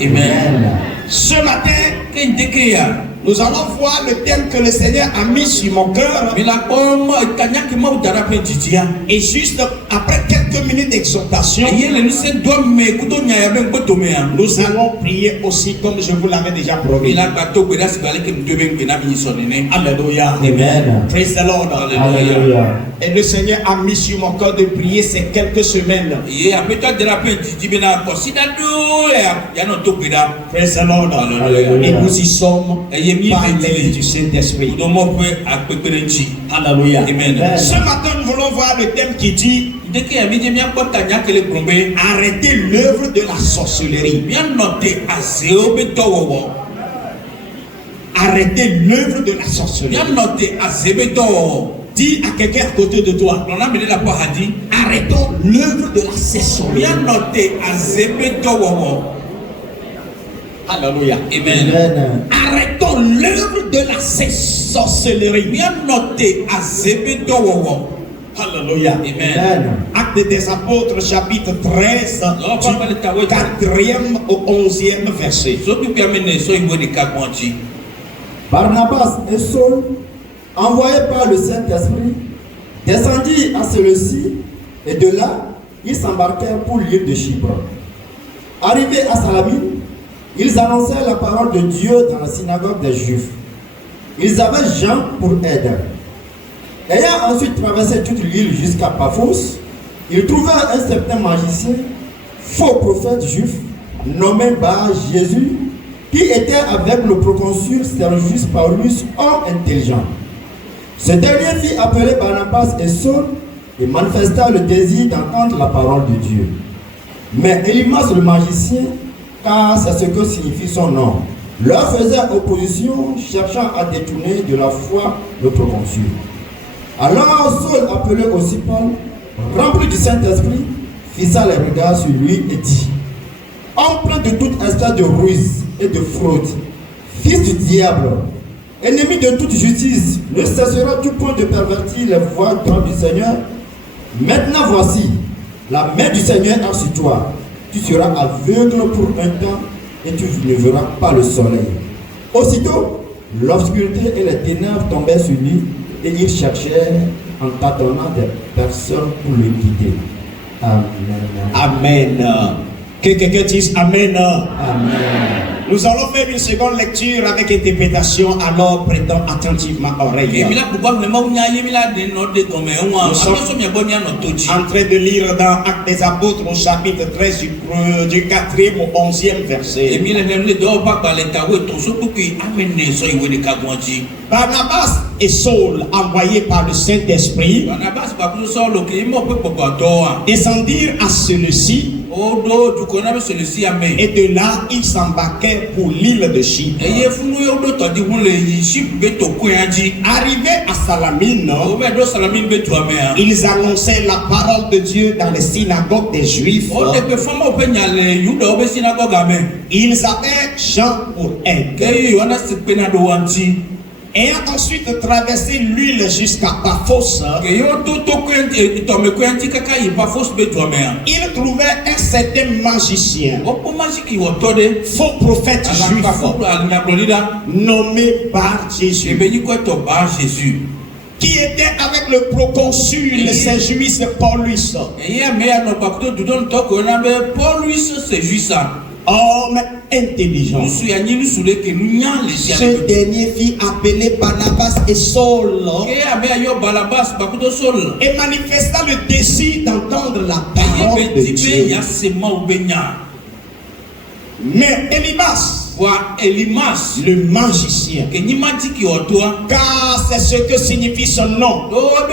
Amen. Ce matin, nous allons voir le thème que le Seigneur a mis sur mon cœur. Et juste après quelques minutes d'exhortation, nous allons prier aussi comme je vous l'avais déjà promis. Alléluia. Amen. Praise the Lord. Alléluia. Et le Seigneur a mis sur mon cœur de prier ces quelques semaines. Praise the Lord. Alléluia. Et nous y sommes par l'aide du Saint-Esprit. Alléluia. Amen. Ce matin, nous voulons voir le thème qui dit arrêtez l'œuvre de la sorcellerie. Arrêtez l'œuvre de la sorcellerie. Dis à quelqu'un à côté de toi, arrêtons l'œuvre de la sorcellerie. Alléluia. Amen. Arrêtons l'œuvre de la sorcellerie. Alléluia. Amen. Actes des Apôtres, chapitre 13, du 4e au 11e verset. Barnabas et Saul, envoyés par le Saint-Esprit, descendirent à celui-ci, et de là, ils s'embarquèrent pour l'île de Chypre. Arrivés à Salamine, ils annoncèrent la parole de Dieu dans la synagogue des Juifs. Ils avaient Jean pour aide. Ayant ensuite traversé toute l'île jusqu'à Paphos, ils trouvèrent un certain magicien, faux prophète juif, nommé Bar Jésus, qui était avec le proconsul Sergius Paulus, homme intelligent. Ce dernier fit appeler Barnabas et Saul et manifesta le désir d'entendre la parole de Dieu. Mais Élymas le magicien, car c'est ce que signifie son nom, leur faisait opposition, cherchant à détourner de la foi le proconsul. Alors Saul, appelé aussi Paul, rempli du Saint-Esprit, fixa les regards sur lui et dit: homme plein de toute espèce de ruse et de fraude, fils du diable, ennemi de toute justice, ne cessera tout point de pervertir les voies droites du Seigneur. Maintenant voici, la main du Seigneur est sur toi. Tu seras aveugle pour un temps et tu ne verras pas le soleil. Aussitôt, l'obscurité et les ténèbres tombaient sur lui et il cherchait en tâtonnant des personnes pour le guider. Amen. Amen. Que quelqu'un dise Amen. Amen. Nous allons faire une seconde lecture avec interprétation, alors prêtons attentivement oreille. Nous sommes en train de lire dans Actes des Apôtres au chapitre 13 du 4e au 11e verset. Barnabas et Saul, envoyés par le Saint-Esprit, descendirent à celui-ci, et de là ils s'embarquèrent pour l'île de Chypre. Arrivés à Salamine, ils annonçaient la parole de Dieu dans les synagogues des Juifs. Ils avaient Jean pour aide. Ayant ensuite traversé l'île jusqu'à Paphos, ils trouvaient un certain magicien, faux prophète juif, nommé Bar Jésus, qui était avec le proconsul Sergius Paulus, homme intelligent. Ce dernier fit appeler Barnabas et Saul et manifesta le désir d'entendre la parole de Dieu. Mais Élymas, le magicien, car c'est ce que signifie son nom, leur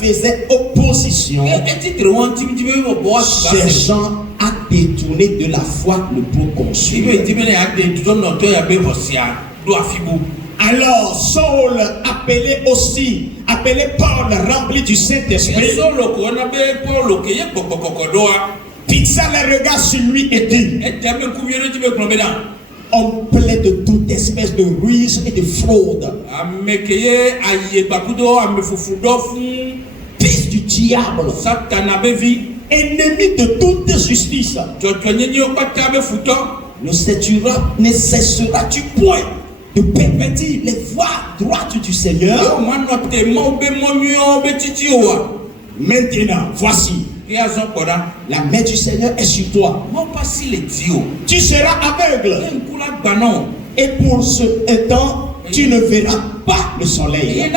faisait opposition, cherchant à détourner de la foi le proconsul. Alors Saul, appelé Paul, rempli du Saint-Esprit, fixa les regards sur lui et dit: homme plein de toute espèce de ruse et de fraude, fils du diable, ennemi de toute justice, ne cesseras-tu point de pervertir les voies droites du Seigneur? Maintenant, voici, la main du Seigneur est sur toi. Tu seras aveugle. Et pour ce temps, tu ne verras pas le soleil.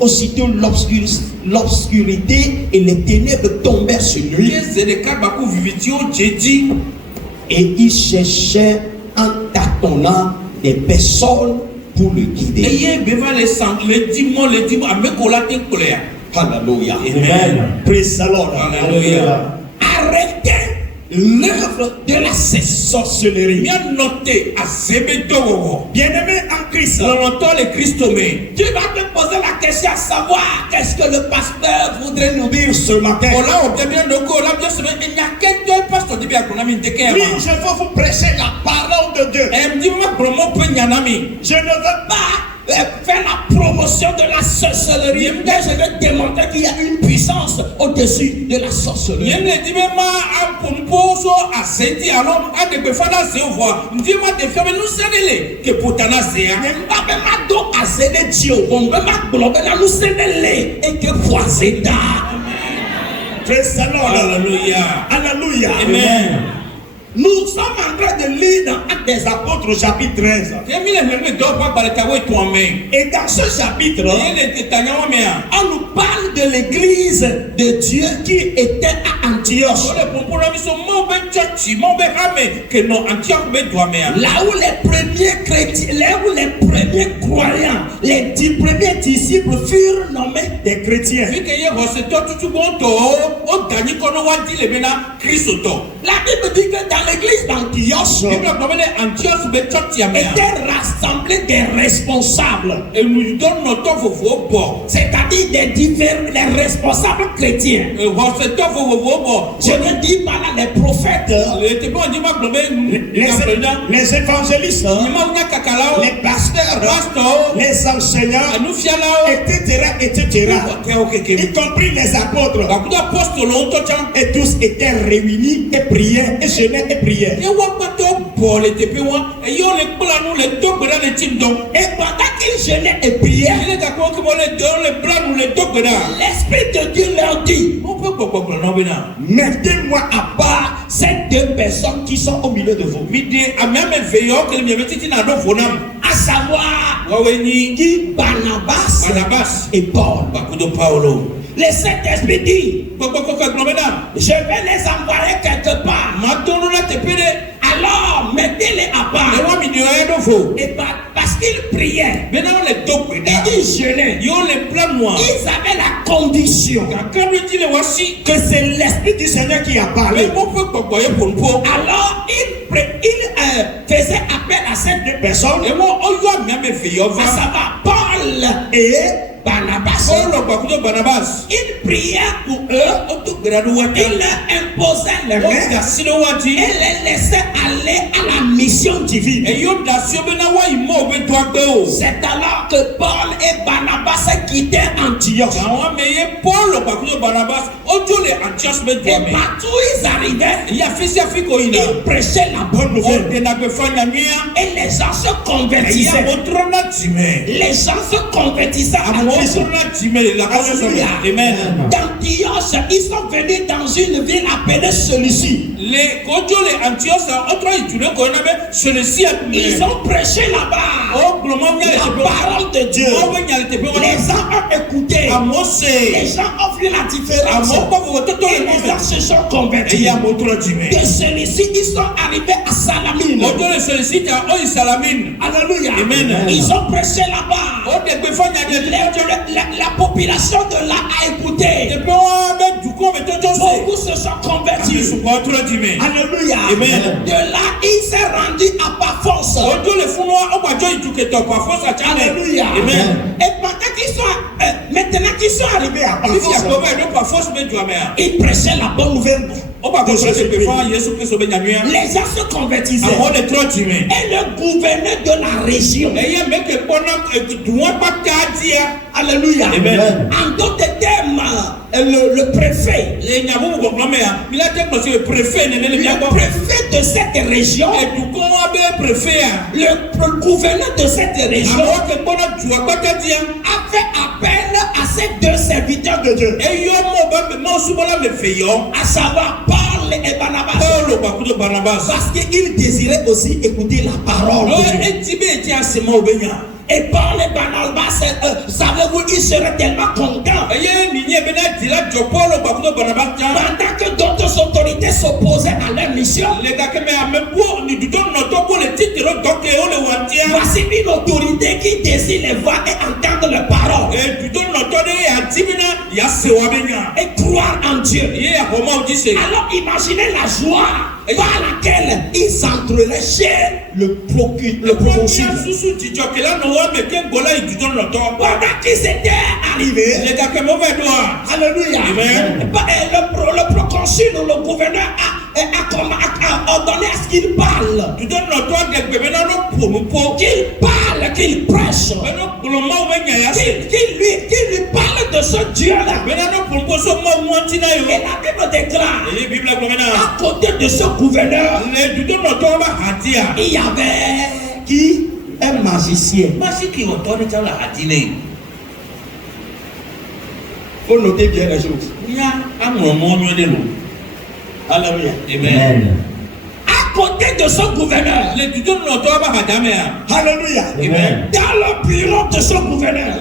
Aussitôt l'obscurité et les ténèbres tombèrent sur lui. Et il cherchait en tâtonnant des personnes pour le guider. Alléluia. Amen. Praise the Lord. Alléluia. Arrêtez l'œuvre de la sorcellerie. Bien-aimé en Christ, tu vas te poser la question à savoir qu'est-ce que le pasteur voudrait nous dire ce matin. Oui, je veux vous prêcher la parole de Dieu. Je ne veux pas faire la promotion de la sorcellerie, mais je vais démontrer qu'il y a une puissance au-dessus de la sorcellerie. Alléluia. Alléluia. Amen. Nous sommes en train de lire dans Actes des Apôtres au chapitre 13. Et dans ce chapitre, on nous parle de l'église de Dieu qui était à Antioche. Là où les premiers chrétiens, là où les premiers croyants, les 10 premiers disciples furent nommés des chrétiens. La Bible dit que dans l'église d'Antioche étaient rassemblés des responsables, c'est-à-dire les responsables chrétiens. Je ne dis pas là les prophètes, les évangélistes, les pasteurs, les enseignants, etc. Y compris les apôtres. Et tous étaient réunis et priaient et jeûnaient et priaient. Et pendant qu'ils jeûnaient et priaient, l'Esprit de Dieu leur dit: mettez-moi à part ces deux personnes qui sont au milieu de vous. À savoir qui? Barnabas et Paul. Le Saint-Esprit dit: je vais les envoyer quelque part. Alors mettez-les à part. Et parce qu'ils priaient et ils jeûnaient, ils avaient la condition que c'est l'Esprit du Seigneur qui a parlé. Alors ils faisaient appel à ces deux personnes, à savoir Paul et Barnabas. Ils priaient pour eux, ils leur imposaient les mains et les laissaient aller à la mission divine. C'est alors que Paul et Barnabas quittaient Antioche. Et partout ils arrivaient, ils prêchaient la bonne nouvelle. Et les gens se convertissaient. Les gens se convertissaient à Christ. D'Antioche, ils sont venus dans une ville appelée celui-ci. Ils ont prêché là-bas la parole de Dieu. Les gens ont écouté. Les gens ont vu la différence. Et les gens se sont convertis. De celui-ci, ils sont arrivés à Salamine. Alléluia. Ils ont prêché là-bas. La population de là a écouté. Beaucoup se sont convertis. Alléluia. De là, il s'est rendu à Paphos. Alléluia. Et maintenant qu'ils sont arrivés à Paphos, ils prêchaient la bonne nouvelle. Les gens se convertissaient. Et le gouverneur de la région Alléluia. Amen. En d'autres termes, le préfet. Le préfet de cette région. Le gouverneur de cette région a fait appel à ces deux serviteurs de Dieu. À savoir Paul et Barnabas. Parce qu'ils désiraient aussi écouter la parole de Dieu. Et Paul et Barnabas, savez-vous, ils seraient tellement contents. Pendant que d'autres autorités s'opposaient à leur mission. Voici une autorité qui désire les voir et entendre leurs paroles. Et croire en Dieu. Alors imaginez la joie par laquelle ils entreraient chez le proconsul. Pendant qu'ils étaient arrivés, alléluia, le proconsul ou le gouverneur a ordonné à ce qu'il parle. Qu'il prêche. Qu'il lui parle de ce Dieu-là. Et la Bible déclare, à côté de ce gouverneur, il y avait qui? Un magicien. Faut noter bien les choses. Alléluia. Amen. À côté de ce gouverneur, alléluia, Amen. dans le bureau de ce gouverneur,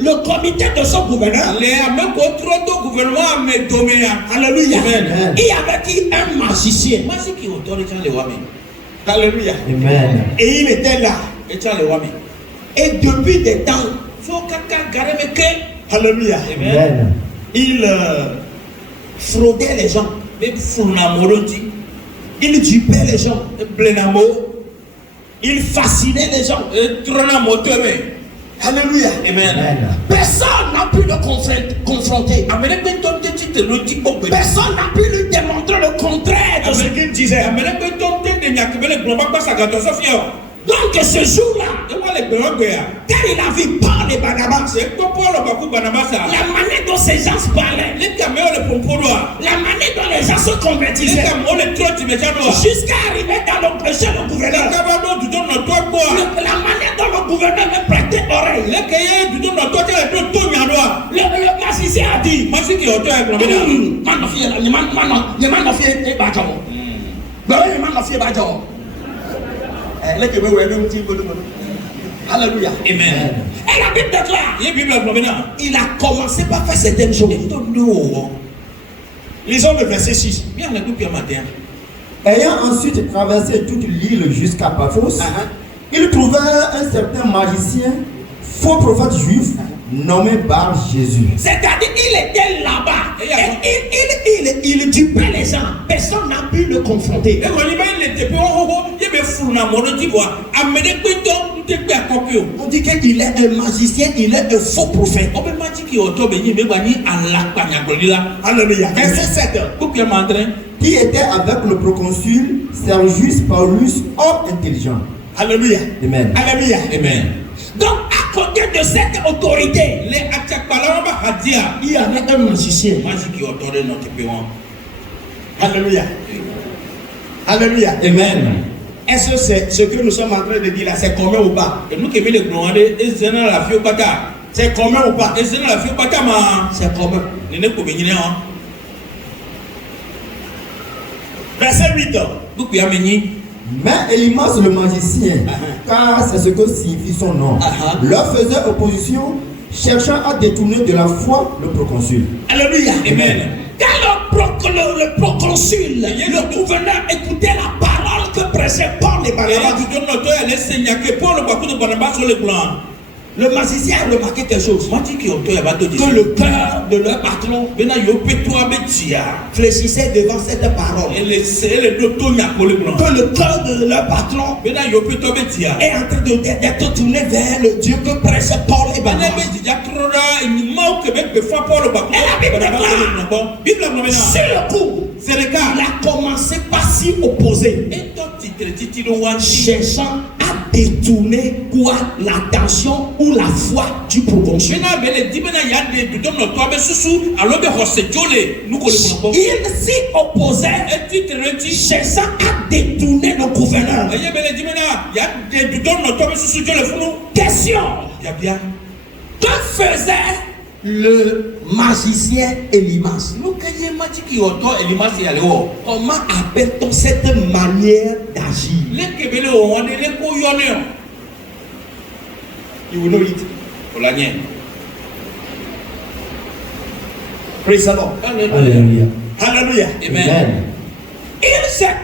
le comité de ce gouverneur, alléluia, Amen. il y avait qui? Un magicien. Alléluia. Amen. Et il était là. Et depuis des temps, alléluia, Amen. il fraudait les gens. Il dupait les gens. Il fascinait les gens. Alléluia. Amen. Personne n'a pu le confronter. Personne n'a pu lui démontrer le contraire de ce qu'il disait. Donc ce jour-là, quand il a vu Paul et Barnabas, la manière dont ces gens parlaient, la manière dont les gens se convertissaient, jusqu'à arriver dans le chez le gouverneur, la manière dont le gouverneur me prêtait oreille, le magicien a dit, alléluia. Amen. Et la Bible déclare, il a commencé par faire certaines choses. Lisons le verset 6. Ayant ensuite traversé toute l'île jusqu'à Paphos, il trouva un certain magicien, faux prophète juif, nommé Bar Jésus. C'est-à-dire, il était là-bas. Et il dupait les gens. Personne n'a pu le confronter. On dit qu'il est un magicien, il est un faux prophète. Alléluia. Verset 7. Qui était avec le proconsul Sergius Paulus, homme intelligent. Alléluia. Amen. Alléluia. Amen. Donc, à côté de cette autorité, il y avait un magicien. Alléluia. Alléluia. Amen. Est-ce que c'est ce que nous sommes en train de dire là? C'est commun ou pas? C'est commun ou pas? C'est commun. Verset 8. Mais Elimas le magicien, car c'est ce que signifie son nom, leur faisait opposition, cherchant à détourner de la foi le proconsul. Alléluia. Amen. Quand le proconsul, le gouverneur écoutait la parole que prêchait Paul et Barnabas, le magicien a remarqué quelque chose. Que le cœur de leur patron fléchissait devant cette parole. Que le cœur de leur patron est en train d'être tourné vers le Dieu que prêchait Paul et Barnabas. Et la Bible déclare, sur le coup, C'est le cas. Il a commencé par s'y opposer, cherchant à détourner quoi? L'attention ou la foi du proconsul. Il s'y opposait, cherchant à détourner le gouverneur. Question. Que faisait le magicien Elimas? Comment appelle-t-on cette manière d'agir? You will know it. Praise the Lord. Alléluia. Hallelujah. Amen. Il s'est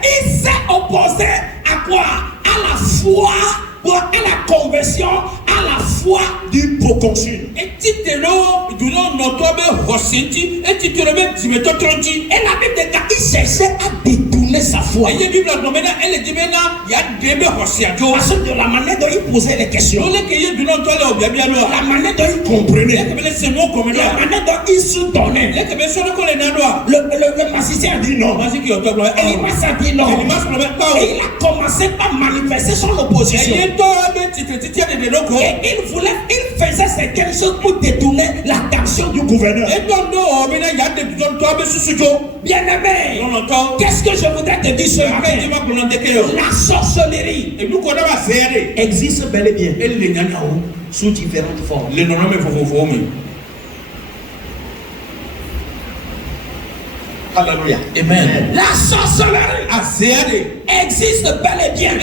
opposé à quoi? À la foi, à la conversion, à la foi du proconsul. Et la Bible dit qu'il cherchait à détourner sa foi. Parce que de la manière dont il posait les questions, la manière dont il comprenait, la manière dont il se donnait, le magicien a dit non. Elimas a dit non. Et il a commencé par manifester son opposition. Et il faisait certaines choses pour détourner l'attention du gouverneur. Bien aimé, qu'est-ce que je voudrais te dire ce matin? La sorcellerie existe bel et bien sous différentes formes. Alléluia. Amen. La sorcellerie existe bel et bien.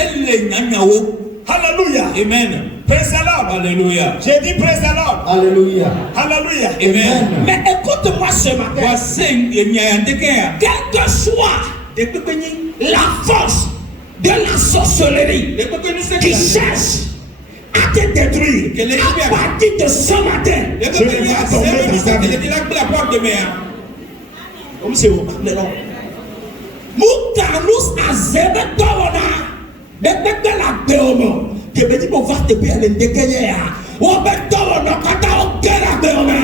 Alléluia. Amen. Praise the Lord. Alléluia. J'ai dit praise the Lord. Alléluia. Alléluia. Amen. Mais écoute-moi ce matin. Quelle que soit la force de la sorcellerie qui cherche à te détruire, à partir de ce matin, je vais tomber dans ta vie. Comme c'est au maintenant. Moutanus azebe tawona. Bébé la déomo. Que me dit pour voir te payer l'indécaillé. Ou be tawona kata okela déomé.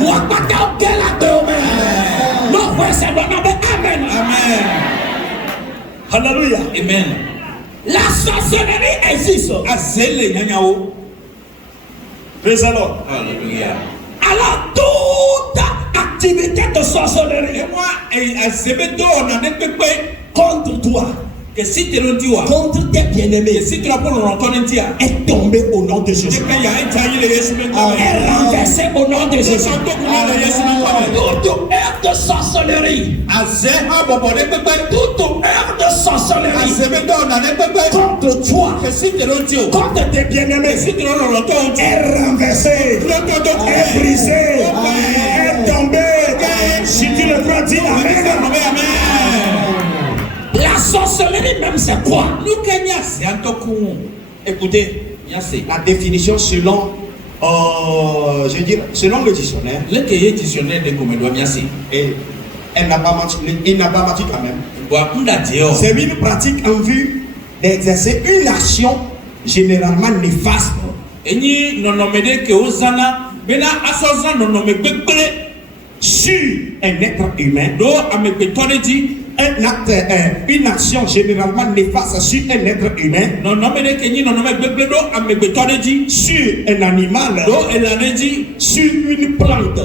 Ou kata okela déomé. Non, ouais, c'est bon. Amen. Amen. Alléluia. Amen. La sorcellerie existe. Praise the Lord. Alléluia. Alors toute activité de sorcellerie contre toi, contre tes bien-aimés, est tombée au nom de Jésus. Est renversée au nom de Jésus. Toute œuvre de sorcellerie, toute œuvre de sorcellerie contre toi, contre tes bien-aimés, est renversée, est brisée, est tombée. Si tu le crois, dis Amen. La sorcellerie même c'est quoi? Écoutez, la définition selon je veux dire, selon le dictionnaire, et elle n'a pas menti, il n'a pas menti quand même. C'est une pratique en vue d'exercer une action généralement néfaste sur un être humain, un acte, une action généralement néfaste sur un être humain, sur un animal, sur une plante.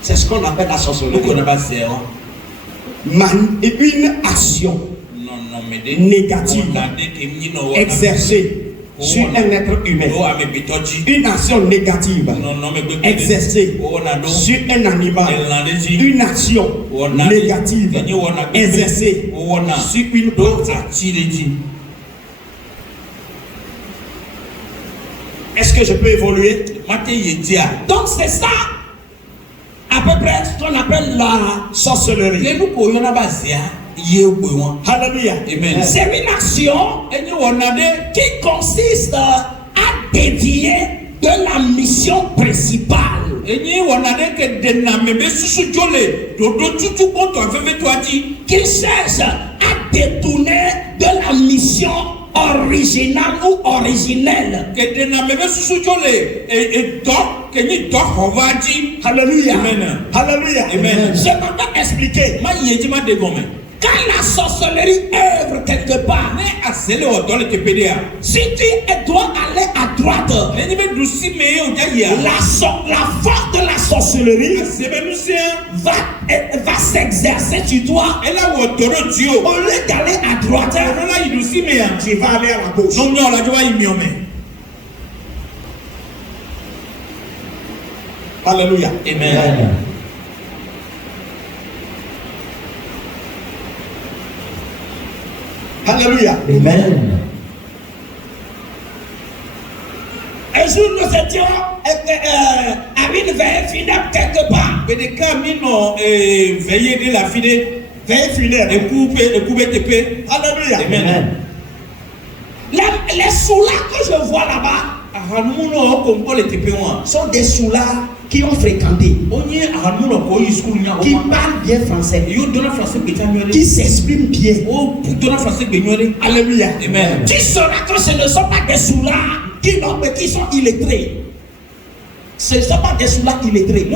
C'est ce qu'on appelle la sorcellerie. Une action négative exercée sur un être humain, une action négative exercée sur un animal, une action négative exercée sur une plante. Est-ce que je peux évoluer? Donc c'est ça à peu près ce qu'on appelle la sorcellerie. Alléluia. Amen. C'est une action qui consiste à dévier de la mission principale. Qui cherche à détourner de la mission original ou originel. Alléluia. Amen. Alléluia. Amen. Je m'entends expliquer. Quand la sorcellerie œuvre quelque part, si tu dois aller à droite, la force de la sorcellerie va s'exercer sur toi. Au lieu d'aller à droite, tu vas aller à la gauche. Alléluia. Amen. Alléluia. Amen. Un jour, nous étions à une veille funèbre quelque part. Veille funèbre. Alléluia. Amen. Les soulards que je vois là-bas sont des soulards qui ont fréquenté, qui parlent bien français, qui s'expriment bien. Alléluia. Amen. Tu sauras que ce ne sont pas des soulards qui sont illettrés. Ce ne sont pas des soulards illettrés.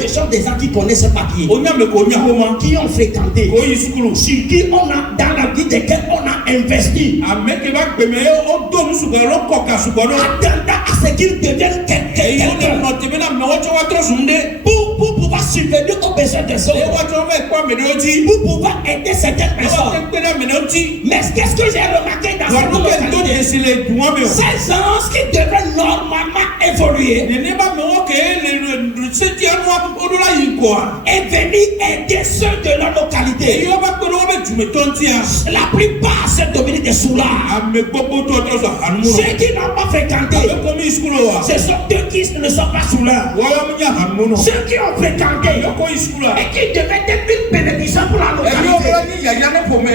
Ce sont des gens qui connaissent ce papier, qui ont fréquenté, sur qui on a, dans la vie desquels on a investi, attendant à ce qu'ils deviennent quelqu'un pour pouvoir subvenir aux besoins des autres, pour pouvoir aider certaines personnes. Mais qu'est-ce que j'ai remarqué dans cette localité? Ces gens qui devaient normalement évoluer et venir aider ceux de leur localité. La plupart sont devenus des soulards. Ceux qui n'ont pas fréquenté, ce sont ceux qui ne sont pas soulards. Ceux qui ont fréquenté et qui devaient être une bénédiction pour la localité,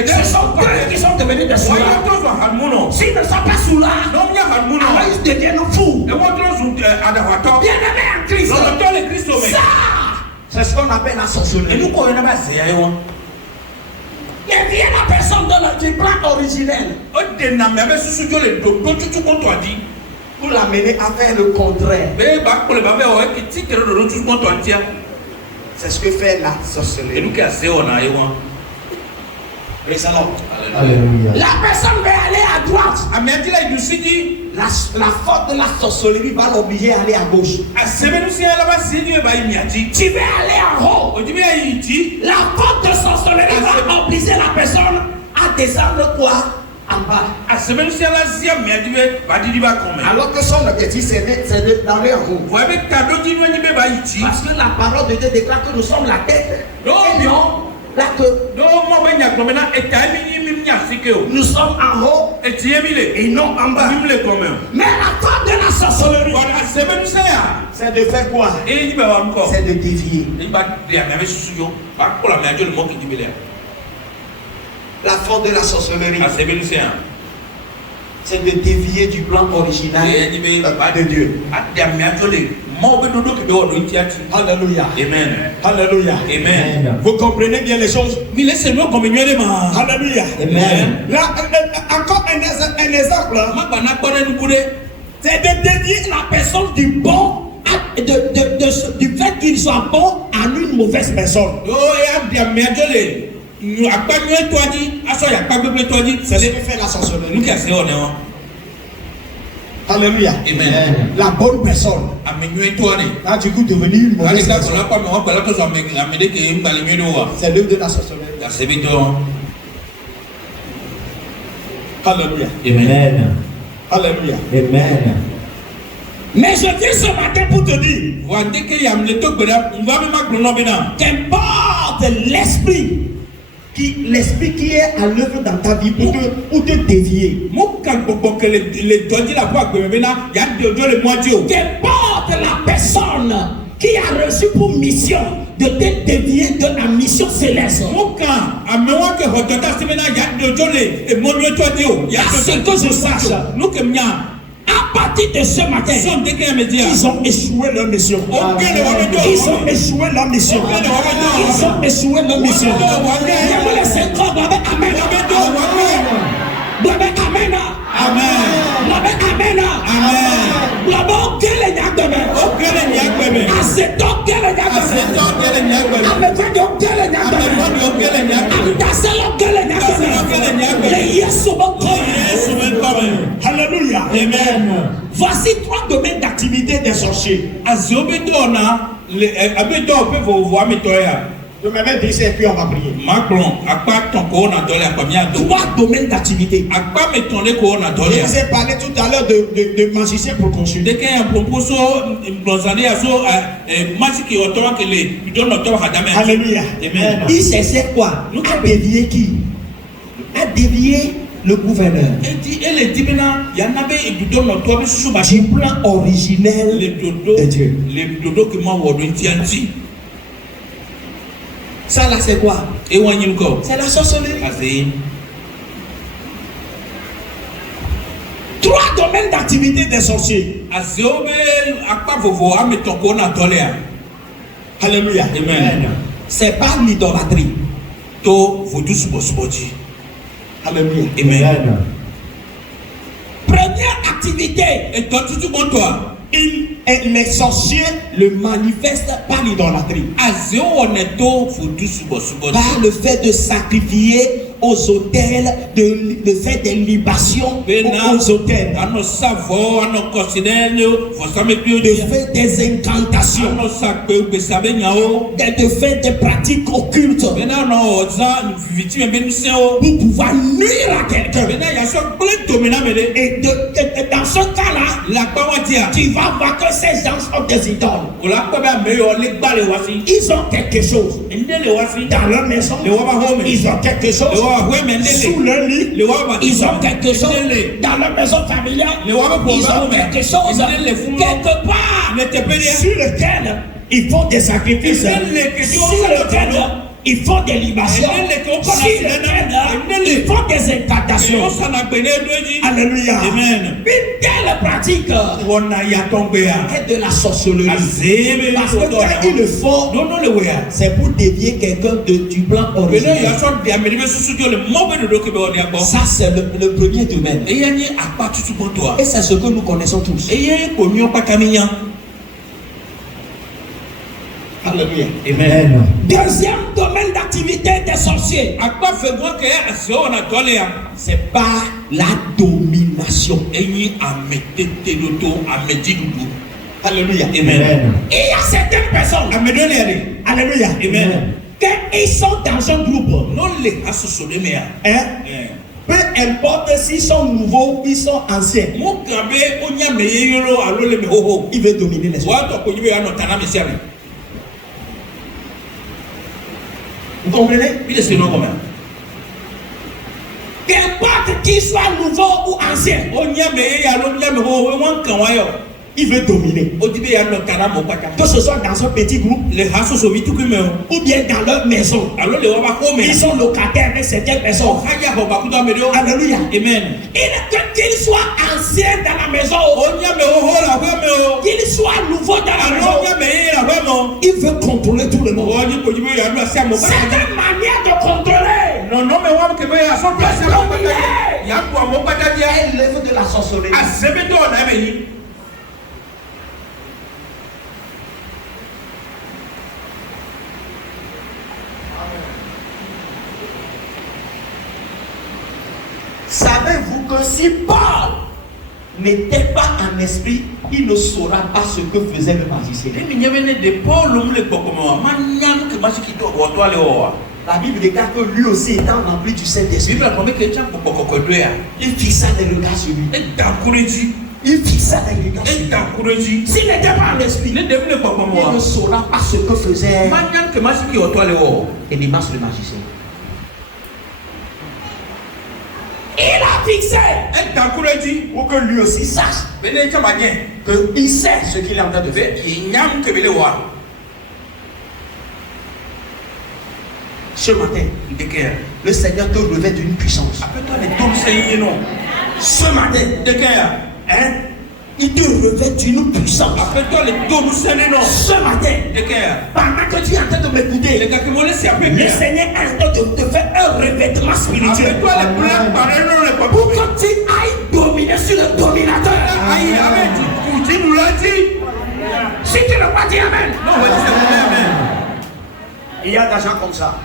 ce sont eux qui sont devenus des soulards. S'ils ne sont pas soulards, alors ils deviennent fous. Bien-aimés en Christ, ça, c'est ce qu'on appelle la sorcellerie. Il n'y a rien à personne du plan originel pour l'amener à faire le contraire. C'est ce que fait la sorcellerie. Alléluia. La personne va aller à droite. La force de la sorcellerie va l'obliger à aller à gauche. Tu vas aller en haut. La force de sorcellerie va obliger la personne à descendre quoi? En bas. Alors que son objectif c'est d'aller en haut. Parce que la parole de Dieu déclare que nous sommes la tête et non la queue. Nous sommes en haut et non en bas. Mais la force de la sorcellerie, c'est de faire quoi? C'est de dévier. La force de la sorcellerie, c'est de dévier du plan original de Dieu. Alléluia. Amen. Alléluia. Amen. Vous comprenez bien les choses? Alléluia. Amen. Là, encore un exemple. C'est de dévier la personne du bon, du fait qu'il soit bon à une mauvaise personne. C'est ce que fait la sorcellerie. Alléluia. Amen. La bonne personne a du coup devenu une mauvaise personne. C'est l'œuvre de la sorcellerie. Alléluia. Amen. Alléluia. Amen. Mais je viens ce matin pour te dire, qu'importe l'esprit qui est à l'œuvre dans ta vie pour te dévier. Qu'importe la personne qui a reçu pour mission de te dévier de la mission céleste. Ce que je sache, à partir de ce matin, ils ont échoué leur mission. Ils ont échoué leur mission. Ils ont échoué leur mission. Je vous laisse croire avec Amen. Amen. Amen. Alléluia. Amen. Voici 3 domaines d'activité des sorciers. Je me mets d'ici et puis on va prier. 3 domaines d'activité. Je vous ai parlé tout à l'heure de magicien pour consulter. Alléluia. Amen. Il cherchait quoi? À dévier qui? À dévier le gouverneur du plan originel de Dieu. Ça là c'est quoi? C'est la sorcellerie. 3 domaines d'activité des sorciers. Alléluia. Amen. C'est pas l'idolâtrie. Alléluia. Amen. Première activité. Les sorciers le manifestent par l'idolâtrie. Par le fait de sacrifier aux autels, de faire des libations aux autels, de faire des incantations, de faire des pratiques occultes pour pouvoir nuire à quelqu'un. Et dans ce cas-là, tu vas voir que ces gens sont des idoles. Ils ont quelque chose dans leur maison. Ils ont quelque chose sous leur lit. Ils ont quelque chose dans leur maison familiale. Ils ont quelque chose quelque part sur lequel ils font des sacrifices, sur lequel ils font des libations, sur lequel ils font des incantations. Alléluia. Amen. Une telle pratique est de la sorcellerie. Parce que quand ils le font, c'est pour dévier quelqu'un du plan originel. Ça, c'est le premier domaine. Et c'est ce que nous connaissons tous. Alléluia. Amen. Deuxième domaine d'activité des sorciers, c'est par la domination. Alléluia. Amen. Il y a certaines personnes, alléluia, Amen. quand ils sont dans un groupe, peu importe s'ils sont nouveaux, ils sont anciens, il veut dominer les autres. Vous comprenez? Qu'importe qu'il soit nouveau ou ancien, il veut dominer. Que ce soit dans un petit groupe ou bien dans leur maison. Ils sont locataires avec certaines personnes. Alléluia. Amen. Qu'il soit ancien dans la maison, qu'il soit nouveau dans la maison, il veut contrôler tout le monde. C'est une manière de contrôler. Elle lève de la sorcellerie. Savez-vous que si Paul n'était pas en esprit, il ne saura pas ce que faisait le magicien. La Bible déclare que lui aussi étant rempli du Saint-Esprit, il fixa les regards sur lui. Il fixa les regards sur lui. S'il n'était pas en esprit, il ne saura pas ce que faisait Elimas le magicien. Il a fixé pour que lui aussi sache qu'il sait ce qu'il est en train de faire. Ce matin, le Seigneur te revêt d'une puissance. Ce matin, Il te revêt d'une puissance. Ce matin, pendant que tu es en train de m'écouter, le Seigneur est en train de te faire un revêtement spirituel. Pour que tu ailles dominer sur le dominateur. Si tu ne pas dire Amen. Il y a d'argent comme ça.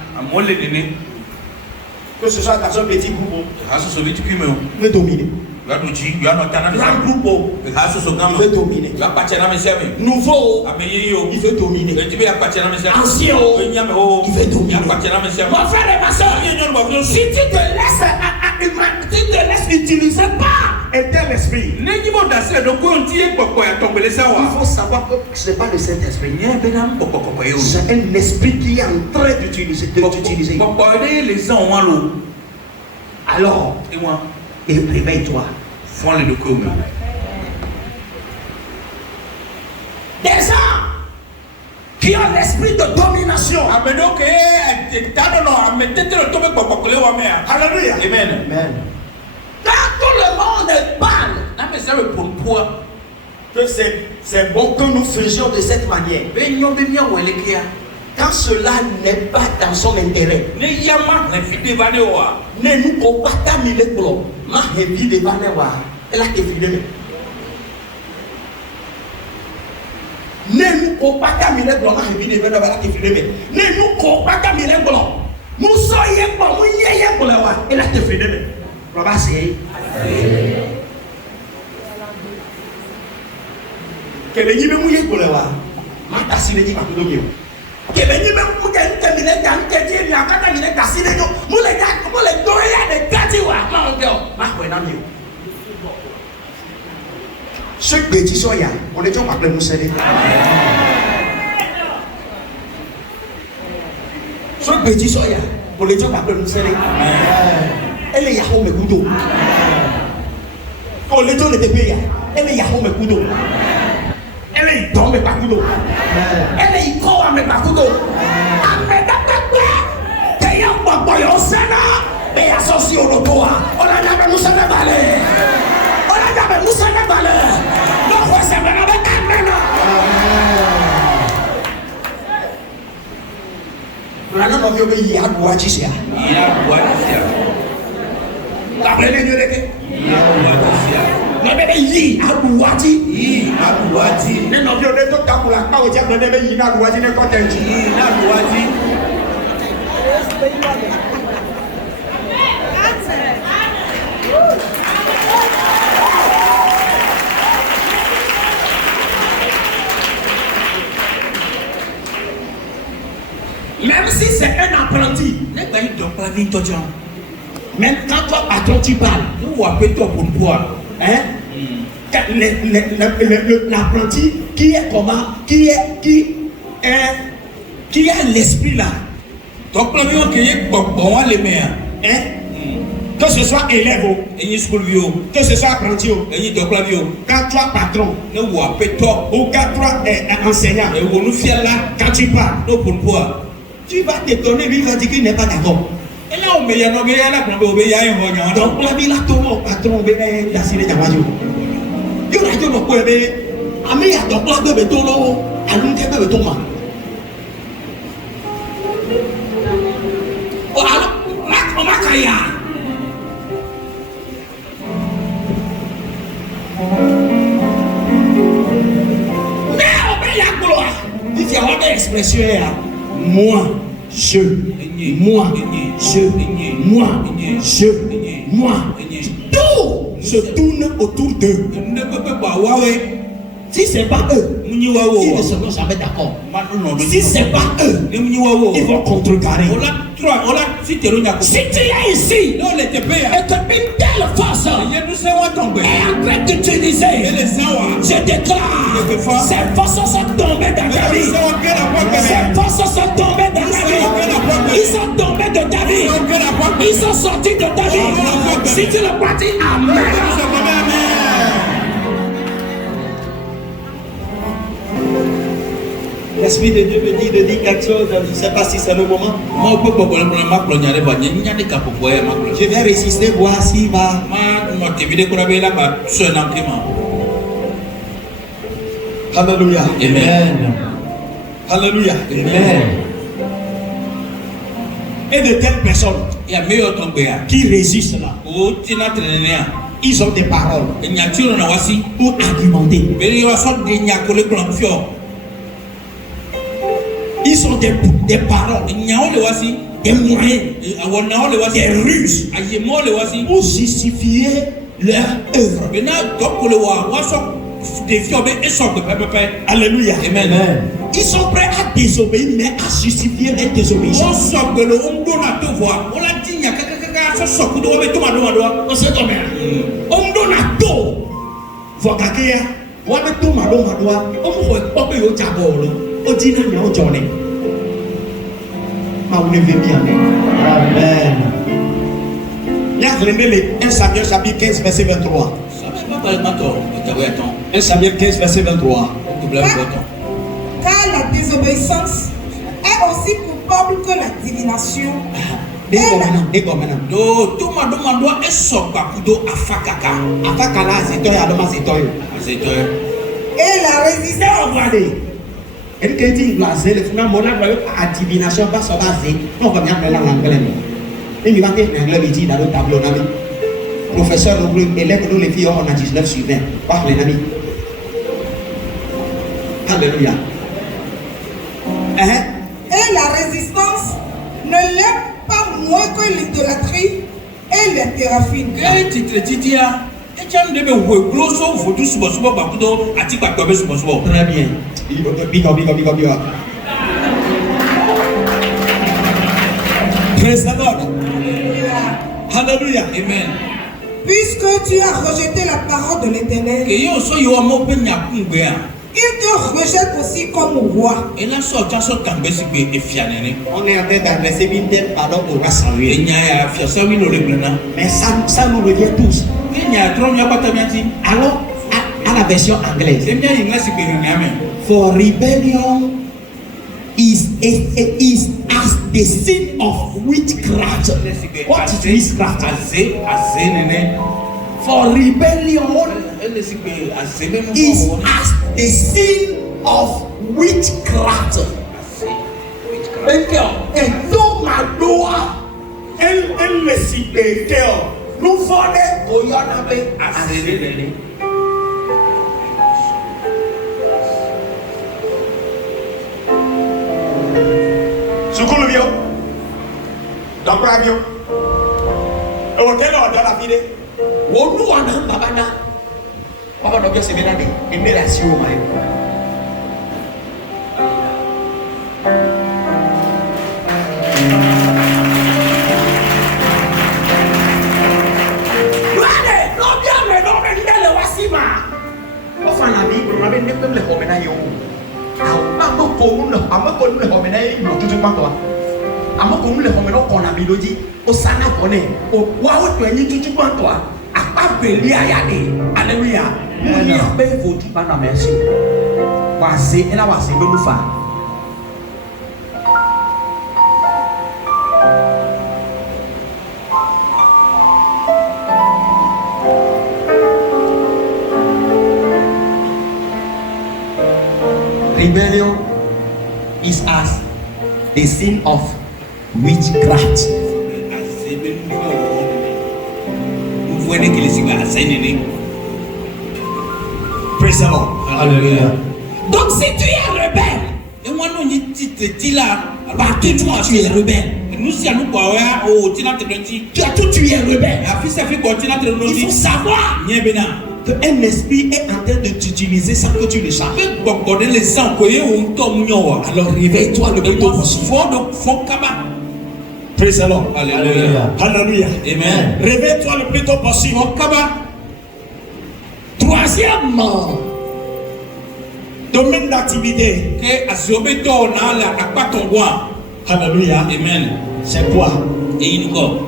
Que ce soit dans un petit groupe, il veut dominer. Grand groupe, il veut dominer. Nouveau, il veut dominer. Ancien, il veut dominer. Mon frère et ma soeur, si tu te laisses utiliser par un tel esprit, il faut savoir que ce n'est pas le Saint-Esprit. C'est un esprit qui est en train d'utiliser. Alors, et réveille-toi. Des gens qui ont l'esprit de domination. Alléluia. Amen. Quand tout le monde parle que c'est bon que nous faisions de cette manière, quand cela n'est pas dans son intérêt, ne nous combattons pas les blocs. Ma heavy de Vanewa, elle a été filmée. Ne nous combattons pas les blocs. Ma heavy de Vanewa, elle a été filmée. Ne nous combattons pas les blocs. Nous soyons pas, nous y est pour la voir. Elle a été filmée. Là-bas, c'est. Que les gens mouillent pour la voir. Ma tasse, les gens qui m'ont que les gens qui m'ont ce petit soya, on est déjà pas plein de nous aider. Ce petit soya, on est déjà pas plein de nous aider. Elle est Yahoo me couteau. On est déjà le bébé. Elle est Yahoo me couteau. Elle est dans mes couteau. Elle est quoi mes couteau. Mais associé au toit, on a jamais moussé de balai. On a jamais moussé de balai. Donc, c'est maintenant avec Amen. La non on veut y a boatia. Il y a boatia. Après les dieux de que. Il y a boatia. Mais bébé yi a boati. Yi a boati. Ne non vieux de tout cas pour la cause de bébé yi na boati ne côté. Yi na boati. Même si c'est un apprenti, même quand toi patron tu parles, hein? L'apprenti qui est comment, qui a l'esprit là. Donc hein? Que ce soit élève, que ce soit apprenti, quand toi patron, ou quand toi enseignant, quand tu parles, tu vas t'étonner, lui il va dire qu'il n'est pas d'accord. Et là, on me dit, donc la vie là, tout le patron, il a signé la radio. Il a dit, il a donc la de béton, à l'unité de béton. Oh, alors, là, on m'a créé. Mais on met la gloire. Il y a une expression là. Moi, je, moi, tout se tourne autour d'eux. Si c'est pas eux, ils ne seront jamais d'accord. Si c'est pas eux, ils vont contrecarrer. Si tu es ici et que une telle force est en train d'utiliser, je déclare, ces forces sont tombées dans ta vie. Ces forces sont tombées dans ta vie. Ils sont tombés de ta vie. Ils sont sortis de ta vie. Si tu le crois, dis Amen. L'Esprit de Dieu me dit de dire quelque chose, je ne sais pas si c'est le moment. Je vais résister, voir s'il va. Alléluia. Amen. Alléluia. Amen. Et de telles personnes Il y a meilleur tombé. qui résistent là, Oh, tu n'as rien. ils ont des paroles Il n'y a plus rien à voir si. pour argumenter. Mais il y a soit des niacoles blancs. Ils ont des paroles, Il n'y a pas de voici. des moyens, Des des ruses pour justifier leur œuvre. Alléluia. Amen. Amen. Ils sont prêts à désobéir, mais à justifier leur désobéissance. On se tombe. On donne à tout. Vokakea, wabe tout mado madoa. On peut pas yo jabolo. On dit na mi on jone. Ma on est bien. Amen. Il y a les 1 Samuel chapitre 15 verset 23. 1 Samuel 15 verset 23. Car la désobéissance est aussi coupable que la divination. Et la résistance. Professeur, élève-nous les filles, on a 19 sur 20. Par les amis. Alléluia. Et la résistance ne l'est pas moins que l'idolâtrie et les théraphines. Très bien. Big up. Praise the Lord. Alléluia. Amen. Puisque tu as rejeté la parole de l'Éternel, il te rejette aussi comme roi. On est en train d'adresser une telle pardon pour la saluer. Mais ça nous revient tous. Alors, à la version anglaise, for rebellion is as the sin of witchcraft. What is witchcraft? For rebellion is as the sin of witchcraft. Et donc Madoa, elle le cibéteur, nous volons au Yonabe à Zéléné. Sukulu bio, donc avion, hôtel dans la ville. Où nous en babana, papa nous bien se mettre des relations mai. Allez, non bien mais non mais le wasima. Enfin la vie, on avait ne peut le homena yo. Amo ko le homena yo tout pas toi. Amo ko le homena ko na biloji, o sana kone, o wa o to yin tout pas toi. Alléluia. Merci. Rebellion is as the sin of witchcraft. Praise the Lord. Alléluia. Donc si tu es rebelle, tu es rebelle. Tu as tout tué rebelle. Il faut savoir qu'un esprit est en train de t'utiliser sans que tu le saches. Alors réveille-toi le plus tôt possible. Praise the Lord. Alléluia. Alléluia. Amen. Réveille-toi le plus tôt possible. Troisièmement, domaine d'activité. Alléluia. Amen. C'est quoi? Et il nous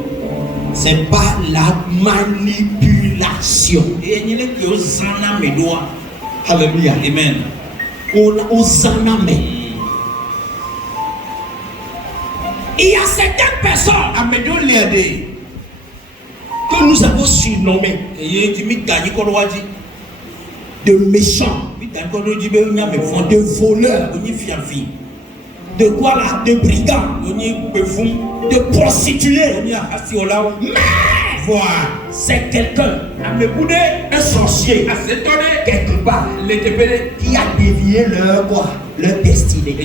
C'est pas la manipulation. Alléluia. Amen. On s'en amène. Il y a certaines personnes que nous avons surnommées de méchants. de voleurs, de quoi là, de brigands, de prostituées. Mais c'est quelqu'un, un sorcier, quelque part, qui a dévié leur destinée.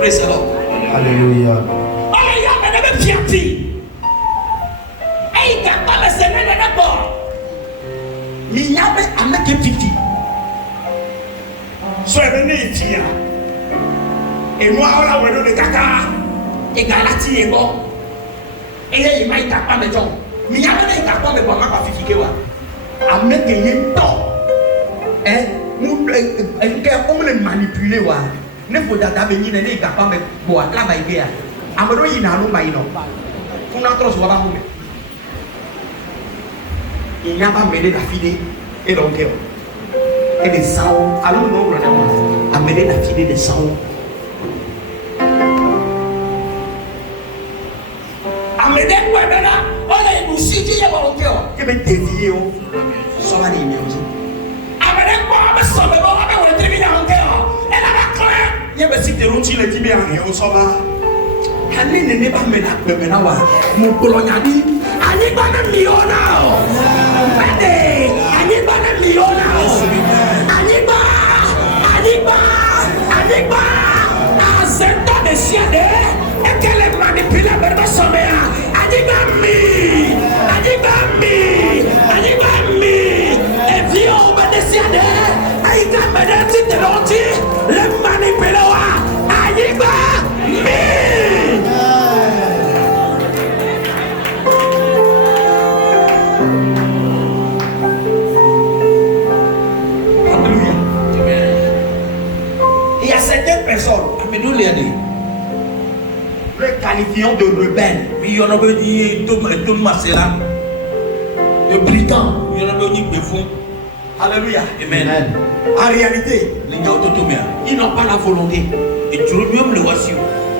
Praise the Lord. Alléluia. Et moi, on a de caca, et galati et bon. Et il m'a été capable de dire, mais il y a un capable de voir ma fifique. À mettre un temps, on le manipuler. Ne faut pas venir les capable de boire la baïbée. Amado y n'a pas eu. On a trop souvent pas. Il n'y a pas mêlé la fille et donc et des sangs. Alors nous, on a mêlé la fille des sangs. Il y a certaines personnes, le qualifiant de rebelle, de brigand. Alléluia. Amen. En réalité, ils n'ont pas la volonté.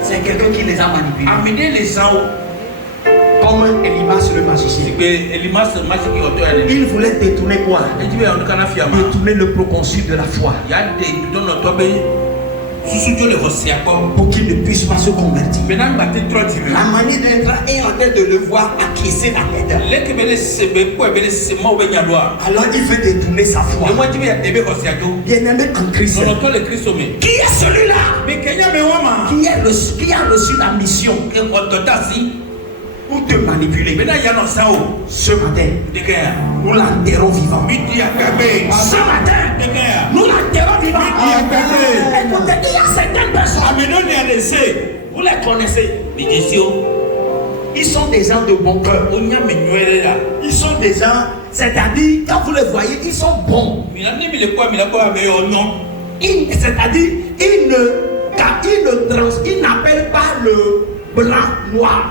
C'est quelqu'un qui les a manipulés. Amener les gens comme Elimas le magicien. Il voulait détourner quoi? Détourner le proconsul de la foi. Pour qu'il ne puisse pas se convertir. La manière d'être est en train de le voir acquiescer la tête. Alors il veut détourner sa foi. Bien-aimé en Christ. Qui est celui-là? Qui a reçu la mission pour te manipuler? Ce matin, nous l'enterrons vivant. Ce matin, nous l'enterrons vivant. Écoutez, il y a certaines personnes, vous les connaissez. Ils sont des gens de bon cœur. Ils sont des gens, c'est-à-dire, quand vous les voyez, ils sont bons. C'est-à-dire, ils n'appellent pas le blanc noir.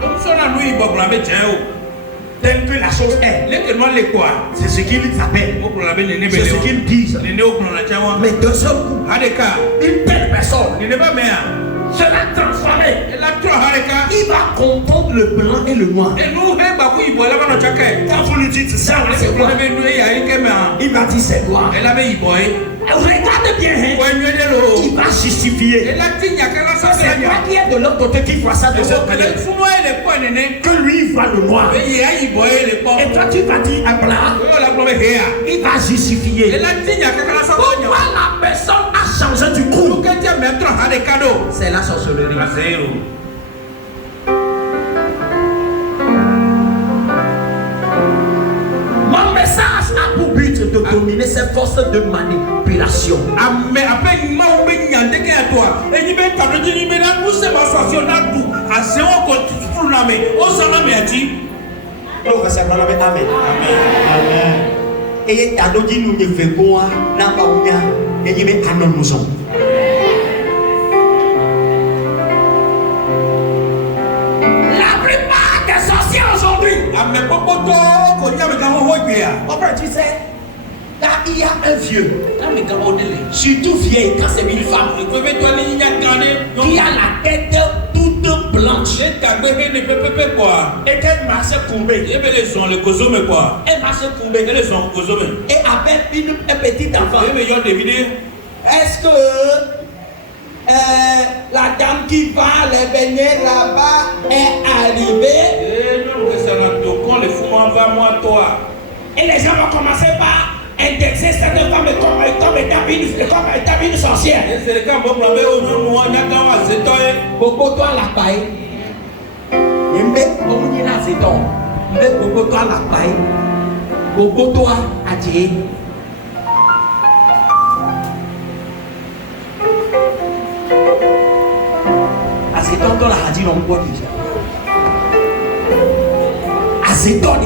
Tel que la chose est. C'est ce qu'ils appellent. C'est ce qu'ils disent. Mais de ce coup, une telle personne sera transformée. Il va comprendre le blanc et le noir. Quand vous lui dites ça, c'est quoi? Il va dire c'est quoi? Regardez bien, il va justifier. C'est toi qui est de l'autre côté qui voit ça de l'autre côté. Que lui il voit le noir. Et toi tu vas dire un blanc. Il va justifier. Pourquoi la personne a changé du coup? C'est la sorcellerie. Mon message a pour but de dominer ces forces de manipulation. Donc, c'est vraiment amen. Amen. Et t'as dit nous ne faisons pas n'a pas ou bien et il met un homme nous sommes. La plupart des sorciers aujourd'hui, Tu sais, là il y a un vieux, surtout vieille quand c'est une femme, qui a la tête toute blanche. Et qu'elle marche courbée. Elle marche courbée. Et appelle un petit enfant. Est-ce que la dame qui va les baigner là-bas est arrivée? Et les gens vont commencer par indexer cette femme comme étant une sorcière. Bobo toi la paille. On y a c'est donc. Bobo toi la paille. Bobo toi adieu. C'est donc la radio on voit déjà. C'est donc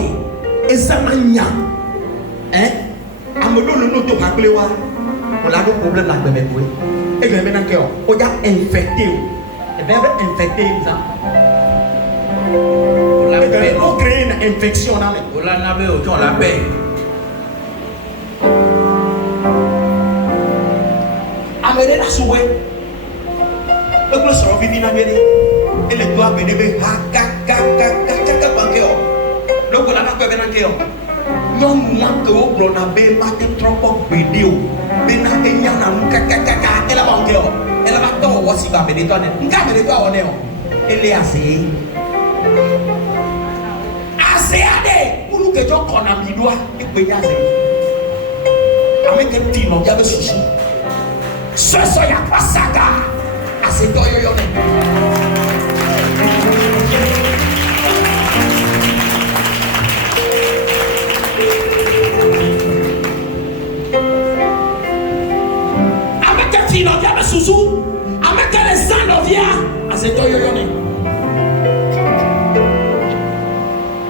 et ça m'a hein? Amodo le nom de Baklewa. On a un problème là de mes bouées. Et bien maintenant que on a infecté. Et bien infecté ça. On crée une infection là. On l'a navé au temps la paix. Amenez la souhait. Le sera fini na mene. Et les doigts venez ha ka bankeo. Le voilà na ko benakeo. Non que au blona be mate trop vidéo. Bena enya na ka ela bankeo. Ela ba to wasi ba bene to ne. Nga bene to one o. Ele ase. Ase ade. Ulu ke jo kona mi doa e pe ya ase. Ame ke ti no ya be susu. So ya pasaka. C'est toi yo ne. Avec un fil en vient de Sousou, avec un sang en vient, c'est toi yo ne.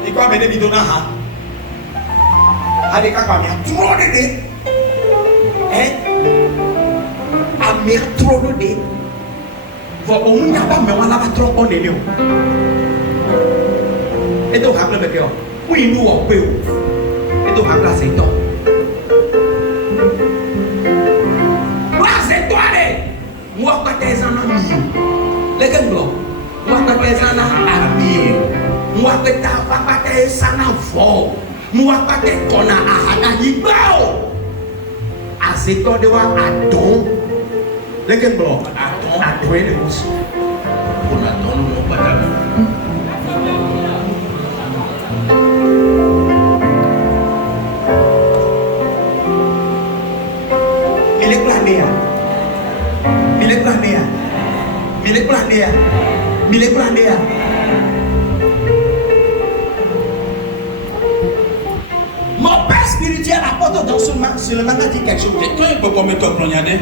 Et quoi venez bidona ha? Avec quoi bien trop de dé. Hein? Amir trop de dé. On n'a pas mais on n'a pas trop on est là. Et donc après le cœur, oui nous on peut. Et donc après c'est toi. Moi c'est toi les. Moi pas tes amis. Les gars blancs. Moi pas tes amis. Moi pas ta papa tes sanafo. Moi pas tes kona ahana yibao. Ah c'est toi de voir Adon. Les gars blancs. Adon les mousses. On attend le madame. Mon père spirituel apporte dans ce seulement dit quelque chose. Et toi, il peut commettre un plongade.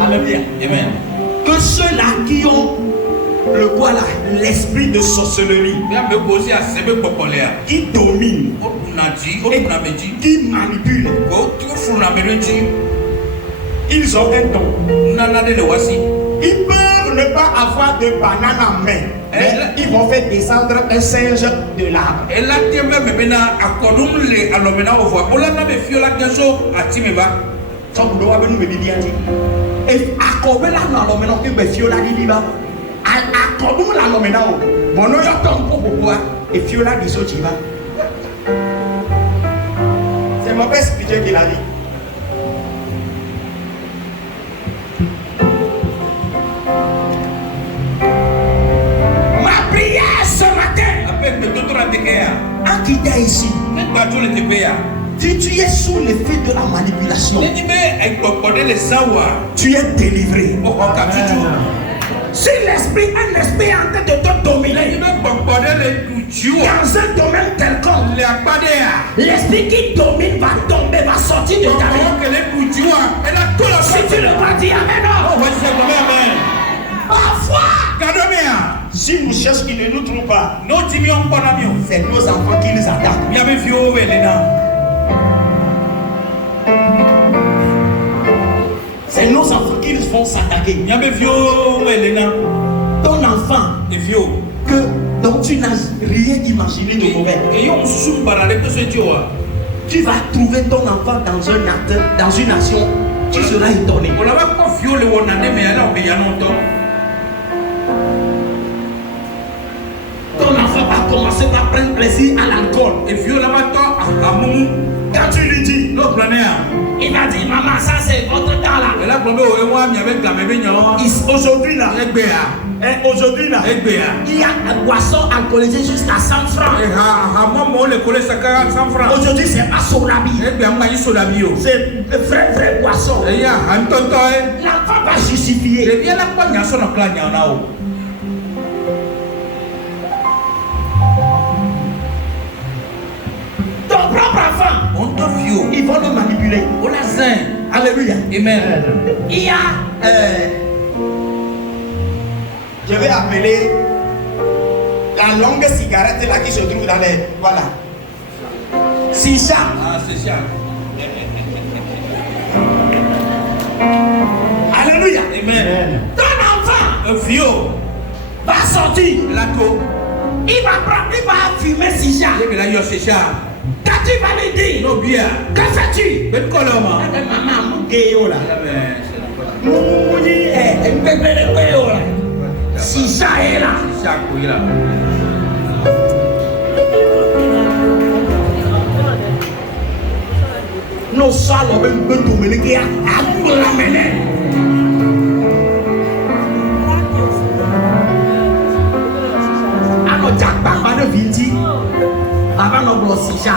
Alléluia. Amen. Que ceux-là qui ont le quoi là, l'esprit de sorcellerie, qui domine, qui manipule, ils ont un don. Ils peuvent ne pas avoir de banane en main, mais ils vont faire descendre un singe de l'arbre. Et là, tu me maintenant à Kodumle à l'omena au voix. On l'a même fait la question à Timeba. Ça vous doit venir me dire. Et à Kobela dans l'omena qui me fait la diva. À Kodum la l'omena. Mon nom est comme pour pouvoir et Fiola dit ça tu vas. C'est mon père spirituel qui l'a dit. Qui est ici? Si tu es sous l'effet de la manipulation, tu es délivré. Si l'esprit, un esprit en train de te dominer dans un domaine quelconque, l'esprit qui domine va tomber, va sortir de ta vie. Si tu ne vas dire Amen, parfois, si nous cherchons, il ne nous trouve pas. C'est C'est nos enfants qui nous attaquent. C'est nos enfants qui nous font s'attaquer. Ton enfant dont tu n'as rien imaginé de mauvais. Tu vas trouver ton enfant dans un acte, dans une action, tu seras étonné. Ton enfant va commencer par prendre plaisir à l'alcool. Quand tu lui dis, il va dire, maman, ça c'est votre temps là. Aujourd'hui là, aujourd'hui là, il y a un boisson alcoolisé jusqu'à 100 francs. Aujourd'hui c'est pas Solabi. C'est vrai boisson. L'enfant va justifier. Ton propre enfant, ils vont nous manipuler. Alléluia. Amen. Il y a je vais appeler la longue cigarette là qui se trouve dans les. Voilà. Sisha. Ah, c'est ça. Alléluia. Amen. Ton enfant va sortir. Il va fumer Sisha. Quand tu vas lui dire, que fais-tu? Maman, mon guéo là. Sisha est là. Nos salons même peu dominer à nous l'amener. À nos Jack Bamba de Vinti, avant nos gros Sisha.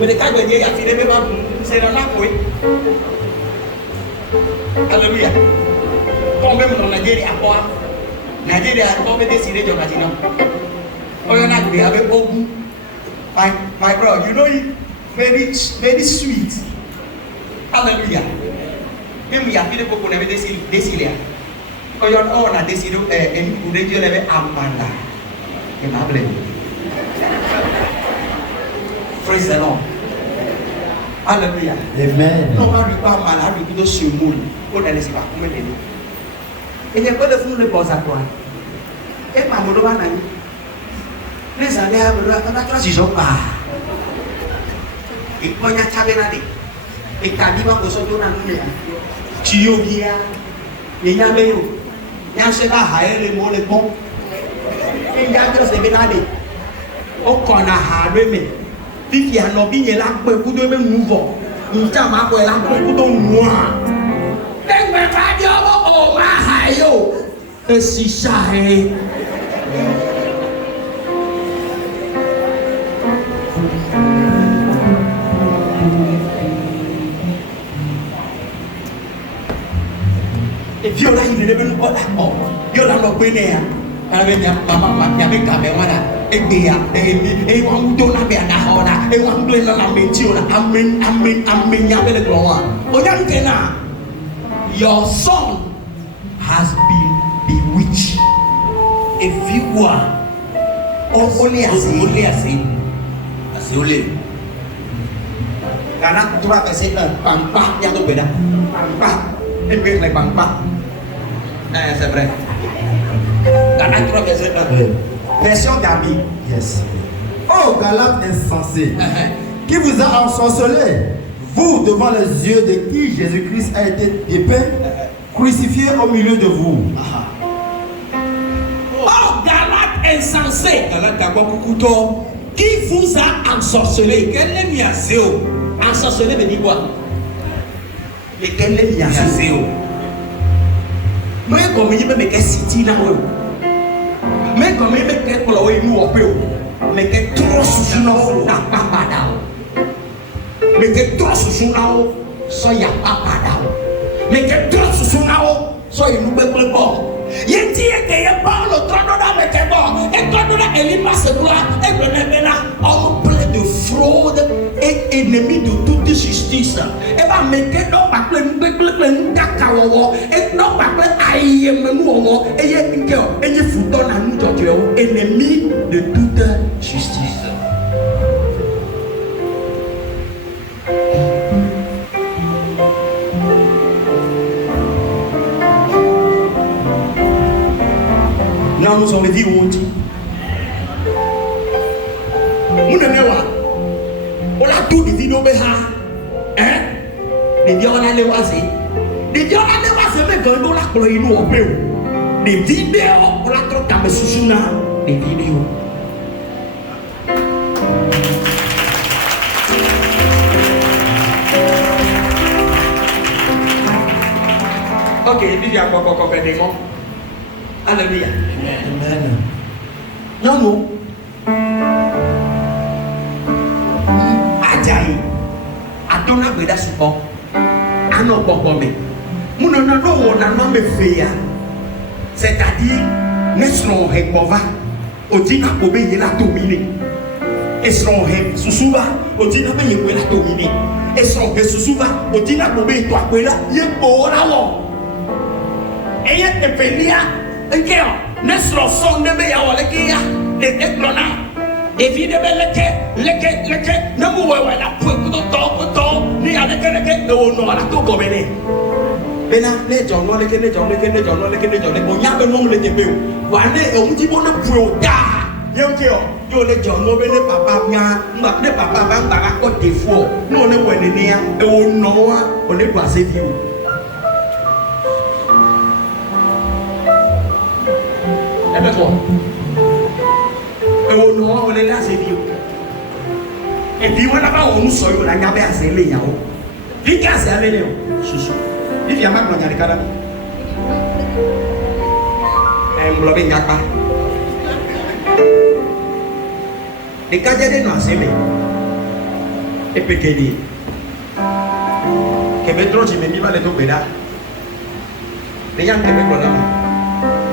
Mais quand il y a filé même c'est dans la couille. Alléluia. Quand même dans Nigeria à quoi? Nigeria a tombé décidé de maintenant. Oh, you not be avec Ogu. My bro, you know it very sweet. Alléluia. Même il y a filé beaucoup n'avait décidé. Quand on a décidé une coupe de Dieu avait Amanda. Et ma blé. Praise the Lord. Alléluia. Amen. Non, on va lui pas malade, lui plutôt sur moule. On a laissé pas combien de nous. Et il n'y a pas de fou de pose à toi. Et pas mon doigt n'a les années à me la transition pas. Et quand il y a tabernade, et t'as dit qu'on se donne à nous. Tu y viens. Et il y a un il y a un cheval à les mots les bons. Et il y a un cheval à les au qu'on a harmé. If you are not being a lack of good move on, you tell my boy, I'm going to do one. Then when I do, oh, my high, a shy. If you're like you never know what you're not going there. I mean, Mama, you make a Egbea, one don't have a hona, a one blend on a mention, amen, Yabel Gloa. Oyantena, your son has been bewitched. If you were only as only. Karena tu apa sih pampa yang tu beda, pampa, ini like pampa. C'est vrai. Karena tu apa sih version d'Ami. Yes. Oh, Galate insensé, qui vous a ensorcelé, vous devant les yeux de qui Jésus-Christ a été dépeint, crucifié au milieu de vous. Oh, Galate insensé, qui vous a ensorcelé. Ensorcelé veut dire quoi? Mais quel est le moi, comme il me met city là, mais comme il me met pour la nous au peu, mais que trop sous nous n'a pas padao, mais que trop sous nous soya pas padao, mais que trop sous nous soya nous bébé bon. Il dit que il parle au trône de la météo, et quand on a éliminé ce gloire, et que le bénin, on peut de fraude et ennemi de toute justice. Et va mettre dans ma plaine, et dans ma plaine, aïe, et fouton à nous, ennemi de toute justice. Now nous avons dit où on dit. On a tout des vidéos hein? Des vidéos on a les oisés. Des vidéos on a les oisés mais quand on a pris nous au peu. Des vidéos on a trop comme sous-suna. Des vidéos. Ok, il y a quoi des mots. Alléluia. Amen. Non, non. Ajayi. Adona beda supo. Ano bokome. Munona no wona no me feya. C'est-à-dire, nesron hekova. Odina kobe yela dominer. Esron he susuba. Odina be yela dominer. Esron he susuba. Odina kobe to akwela yepo la wo. Eye tepelia. Ekeo, nesro sonde be ya walekia, de eklona. Evide be leke, namu wewe la pueku to, ni aleke no la to gomene. Bena ne jono leke, onya be no le tebe. Wane omuti bona puoda. Yekeo, yo le jono be ne papa nya, ne papa ba ko defo. No ne wene nia, e ono wa, one kwa se viu. Et on est là, c'est vieux. Et puis on a pas on sort, on a gardé assez les yao. Puis qu'est-ce que c'est les chouchou. Il vient maintenant dans les cadavres. Et on bloque n'y a pas. Les cadavres non c'est mais. Et puis qu'est-ce que métro je me mis mal les deux pédales. Les gens qui me connaissent.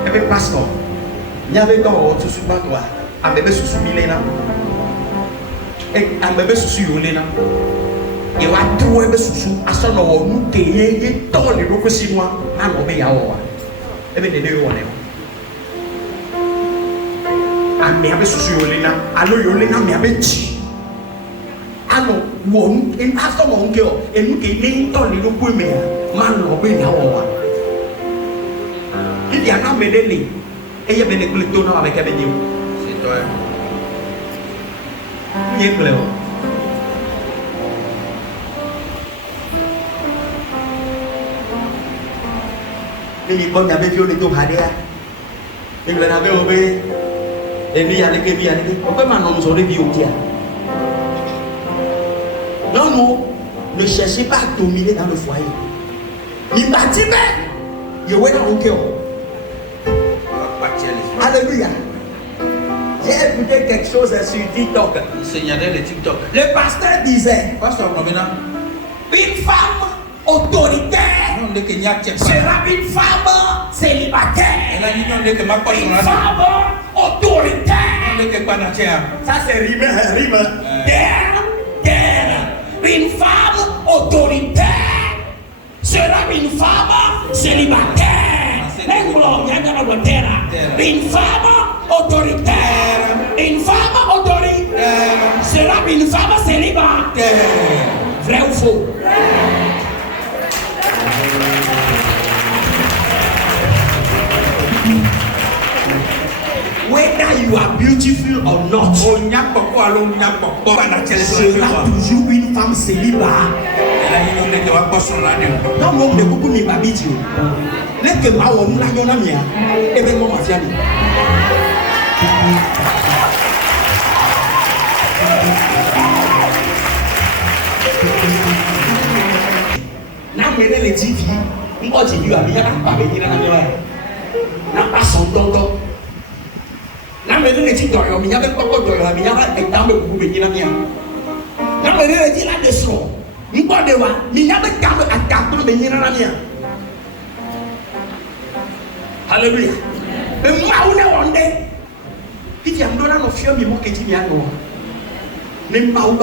Et puis pasteur. Il y avait dans tout sur toi, un bébé sous Milena, et un bébé sous Yolena. Il va trouver bébé sous à son nom, nous payer tant les locaux chinois, à l'obéir à Owa. Et bien, les deux, on est. Un bébé sous Yolena, alors Yolena, mais avec chi. Alors, on est à son nom, et nous payons tant les locaux, mais à l'obéir à Owa. Il y a un médecin. Et il y a des plutons avec un béni. C'est toi. Il y a un plutôt. Il y a un plutôt de tout Hadia. Il y a un plutôt. Et lui, il y a des plutôt. Pourquoi maintenant nous aurions dit au Kia? Non, non. Ne cherchez pas à dominer dans le foyer. Il m'a dit, mais il y a un plutôt. Alléluia. J'ai écouté quelque chose sur TikTok. Le pasteur disait, une femme autoritaire sera une femme célibataire. Une femme autoritaire. Ça c'est rime. Une femme autoritaire sera une femme célibataire. Une femme autoritaire. Une femme autoritaire sera une femme célibataire. Vrai ou faux? Whether you are beautiful or not, sera toujours une femme célibataire. Non, non, ne coupe ni babiti. Les que ma on la yona mia, et ben moi fiami. Na mene le TV, on dit lui a bien pas venir na mia. Na pas son tonton. Na mene le TikTok, on y avait pas quoi de la mia, et dans le coup venir na mia. Na mene le dit la descend. Il n'y a pas de Alléluia. Mais moi, on est. Puis il y a un dollar de fier, mais moi, qui dit bien, Une femme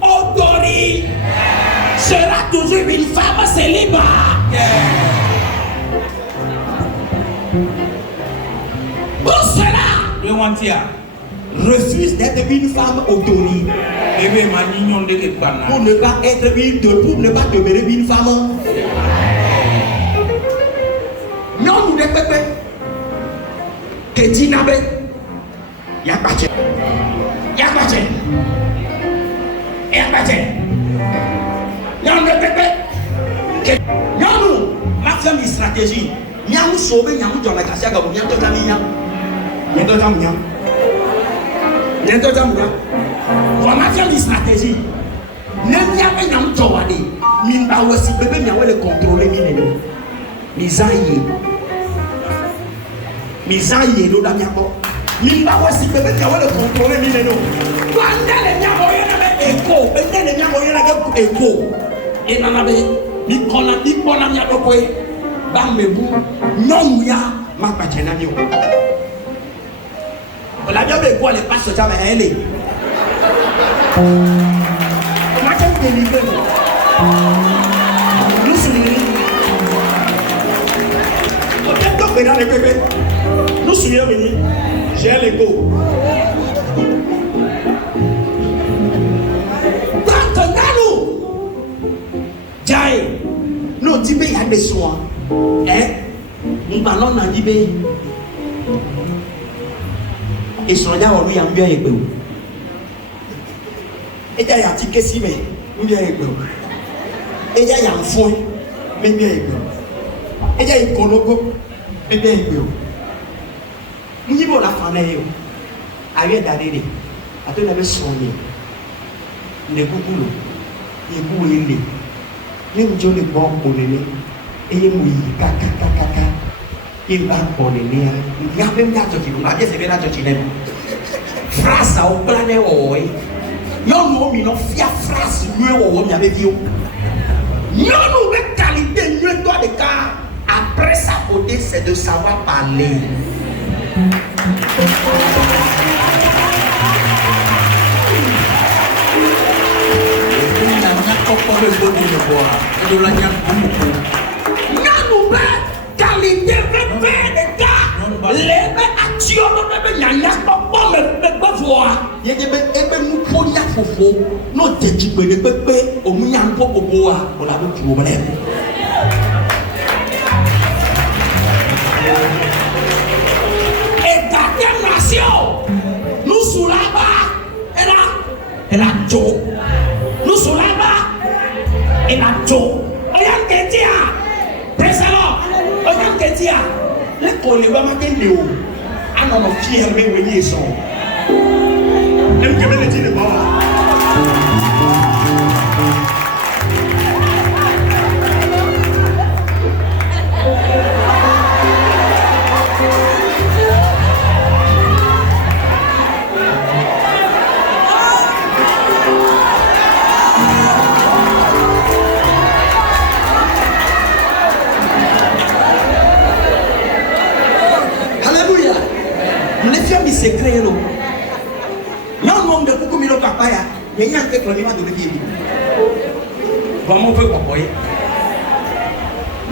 autorise sera toujours une femme célibataire. Pour cela, refuse d'être une femme autorise. Pour ne pas être pour ne pas demeurer une femme. Non, nous ne pouvons pas. Que dit Nabé? Yabache. Non, ne peut pas. Non, ma femme est stratégie. Nous sauver, nous dans la casse, nous voilà ma femme est stratégie. Ne n'y a pas de choses. Minba aussi bébé n'y a pas de contrôler Misaïe do da miako. Minba aussi bébé n'y a pas de contrôler mineno. Quand les n'y a pas de écho, bébé n'y a pas de écho. Et nanabe, ni kona n'y a pas de bamebu. Non ya ma pachena nio. La bien de quoi les passes jamais elle est. Nous souvenons venir, j'ai l'écho. Nous disons qu'il y a des soins. Nous parlons d'un dibé. Et son là, on lui a bien écouté. Et il y a un petit question, mais bien écouté. Et il y a un foin, mais bien écouté. Et il y a un coloco, mais bien écouté. Nous avons la famille. Avec Dadé, à tout le monde soigné. Les boucoules, les bouilles, les bouilles, les bons pour les nez. Et les mouilles, caca. Il va pour les nez. Il y a même la totine. On va dire c'est bien la totine. Phrase au plané au. Non, nous, nous, fia phrase, nous, on y avait dit. Non, nous, la qualité, nous, toi, de cas. Après sa beauté, c'est de savoir parler. Qualité de gars, les actions de n'a pas me voir. Il y a des nous pour y fofo, non t'équipe de bébé au mien pour boire, on a beaucoup de problèmes. Et ta nation, nous sommes là-bas, elle a Joe. Nous sommes là-bas, elle a Joe. Regarde que tu as. Regarde que tu as. Les collègues vont m'attendre. Ah non, non, fier, mais oui, ils sont. Même que me le dire pas. Secret non. Non, non, de beaucoup de papaya. Mais il y a un peu de l'anima de l'équipe. Comment on peut papoyer?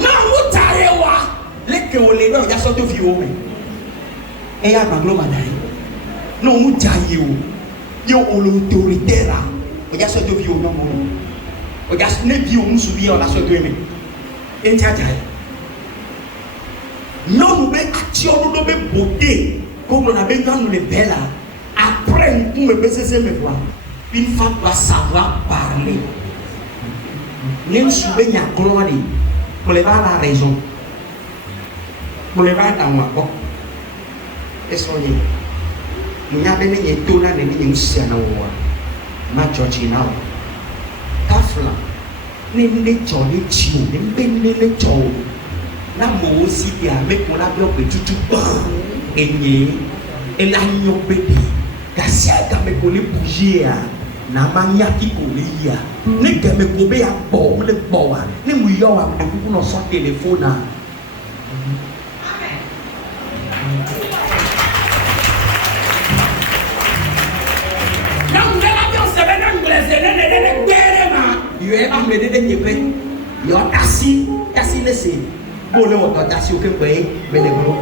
Non, vous t'allez voir. Les que on les donne, il y a sorti au vieux. Et il y a un baglo madai. Non, vous t'allez où? Il y a l'autorité là. Il y a sorti au vieux. Non, il y a ce n'est vieux, nous souvient, on a sorti au vieux. Et il y a non, nous mettons action, nous mettons beauté. Comme on a besoin de les belles, après nous me baisser mes voix. Une femme doit savoir parler. Nous sommes bien gloire pour les voir la raison, pour les voir dans ma boque. Et soyez, nous n'avons pas de tout là, nous n'avons pas de ma chorchina. Tafla, nous n'avons pas de chou, nous n'avons pas de chou. Nous avons aussi dit avec mon avion que tout enye elanyo bede kasi aga me ko le bouger na manya ki ko le ya ne ke me ko be abo le bo wa ne mu yo wa ko no so téléphone les élèves il y a un médé de Népé. Il y a assis laissé. Pour le monde, assis au Québec, mais les gros.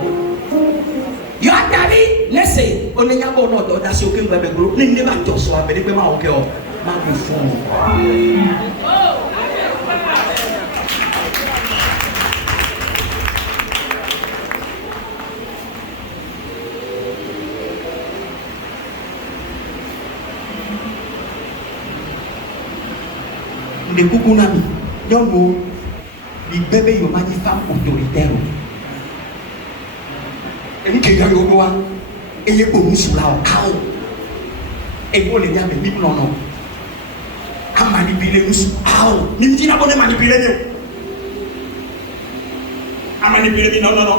Il y a David laissé. On est à bon ordre, assis au Québec, gros. N'est pas tout soit, mais les paiements au cœur. Ma les Kukunami, Yono, les bébés, ils ont des femmes autoritaires. Et qui gagne au noir, et ils ont sous la haut. Et vous les gars, mais non, non. À manipuler nous sous haut. Ni me dit pas de manipuler nous. À manipuler, non, non, non.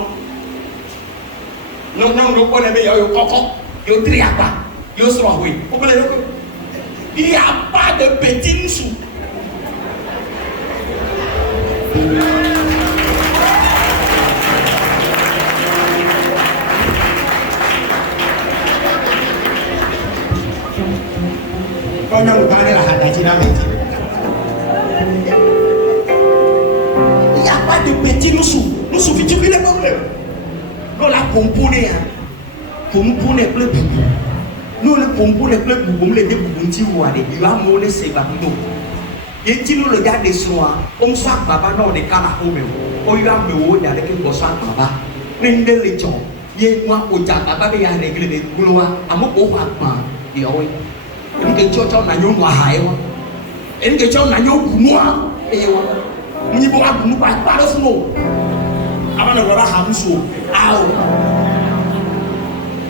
Non, non, non, on est meilleur, yo coco, yo triapa, yo soirée. Il n'y a pas de petit sous. Quand on parle de la Hadajina, il n'y a pas de petit nous sous. Nous suffit de les problèmes. Nous la pomponner, pomponner plein de nous le pomponner plein de boum les déboutis ou aller. Il va mourir c'est pas nous. Et si nous le gardons soin, on soit papa dans des cas à home. On y a me haut avec une bosse papa. N'importe les gens. Yé moi au Japon, il y a réglé des boulots à mon beau papa. Et oui. Et que tu as un agneau noir. Et que tu as un agneau noir. Et oui. Nous ne pouvons pas de snow. Avant de voir un hamsou. Ah oh.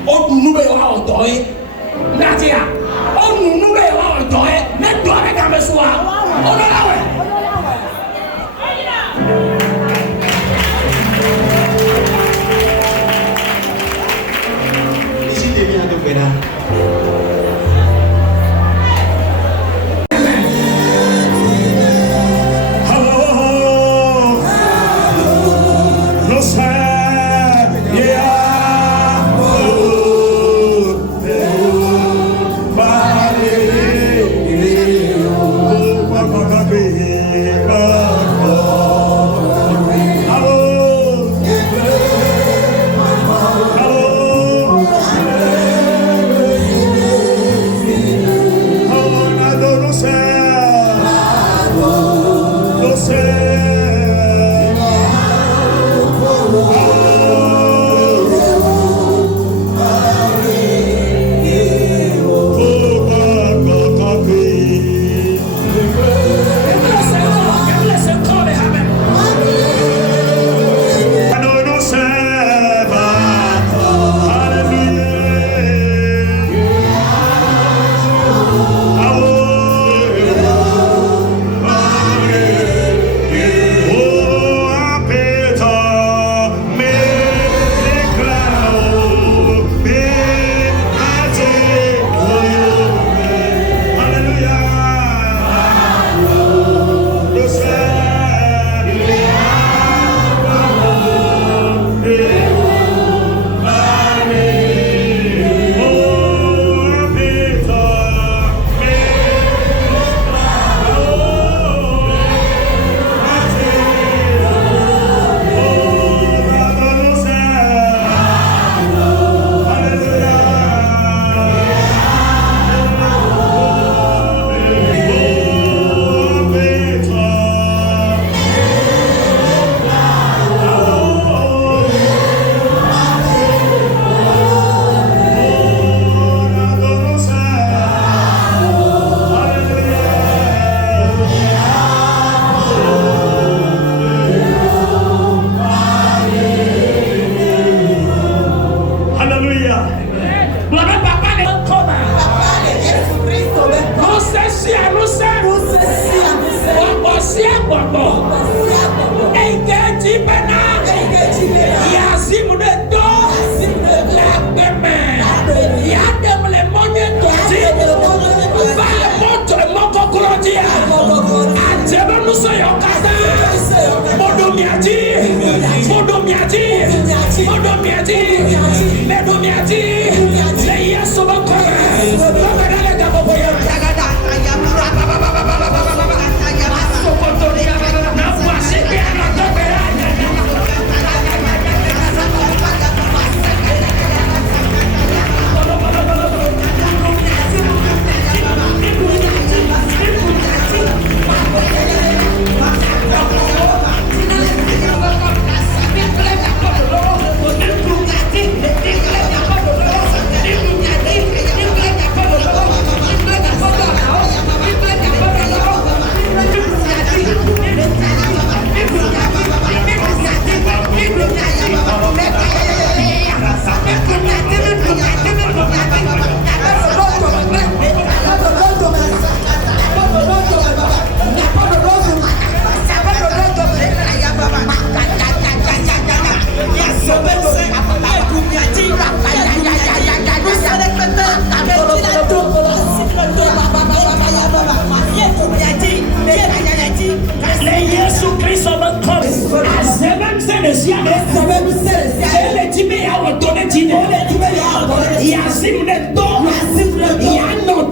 On nous veut avoir un toy. Nadia. On nous veut avoir un toy. Mais toi avec un soir. On a la ouais. Ici, tu viens de Bénin.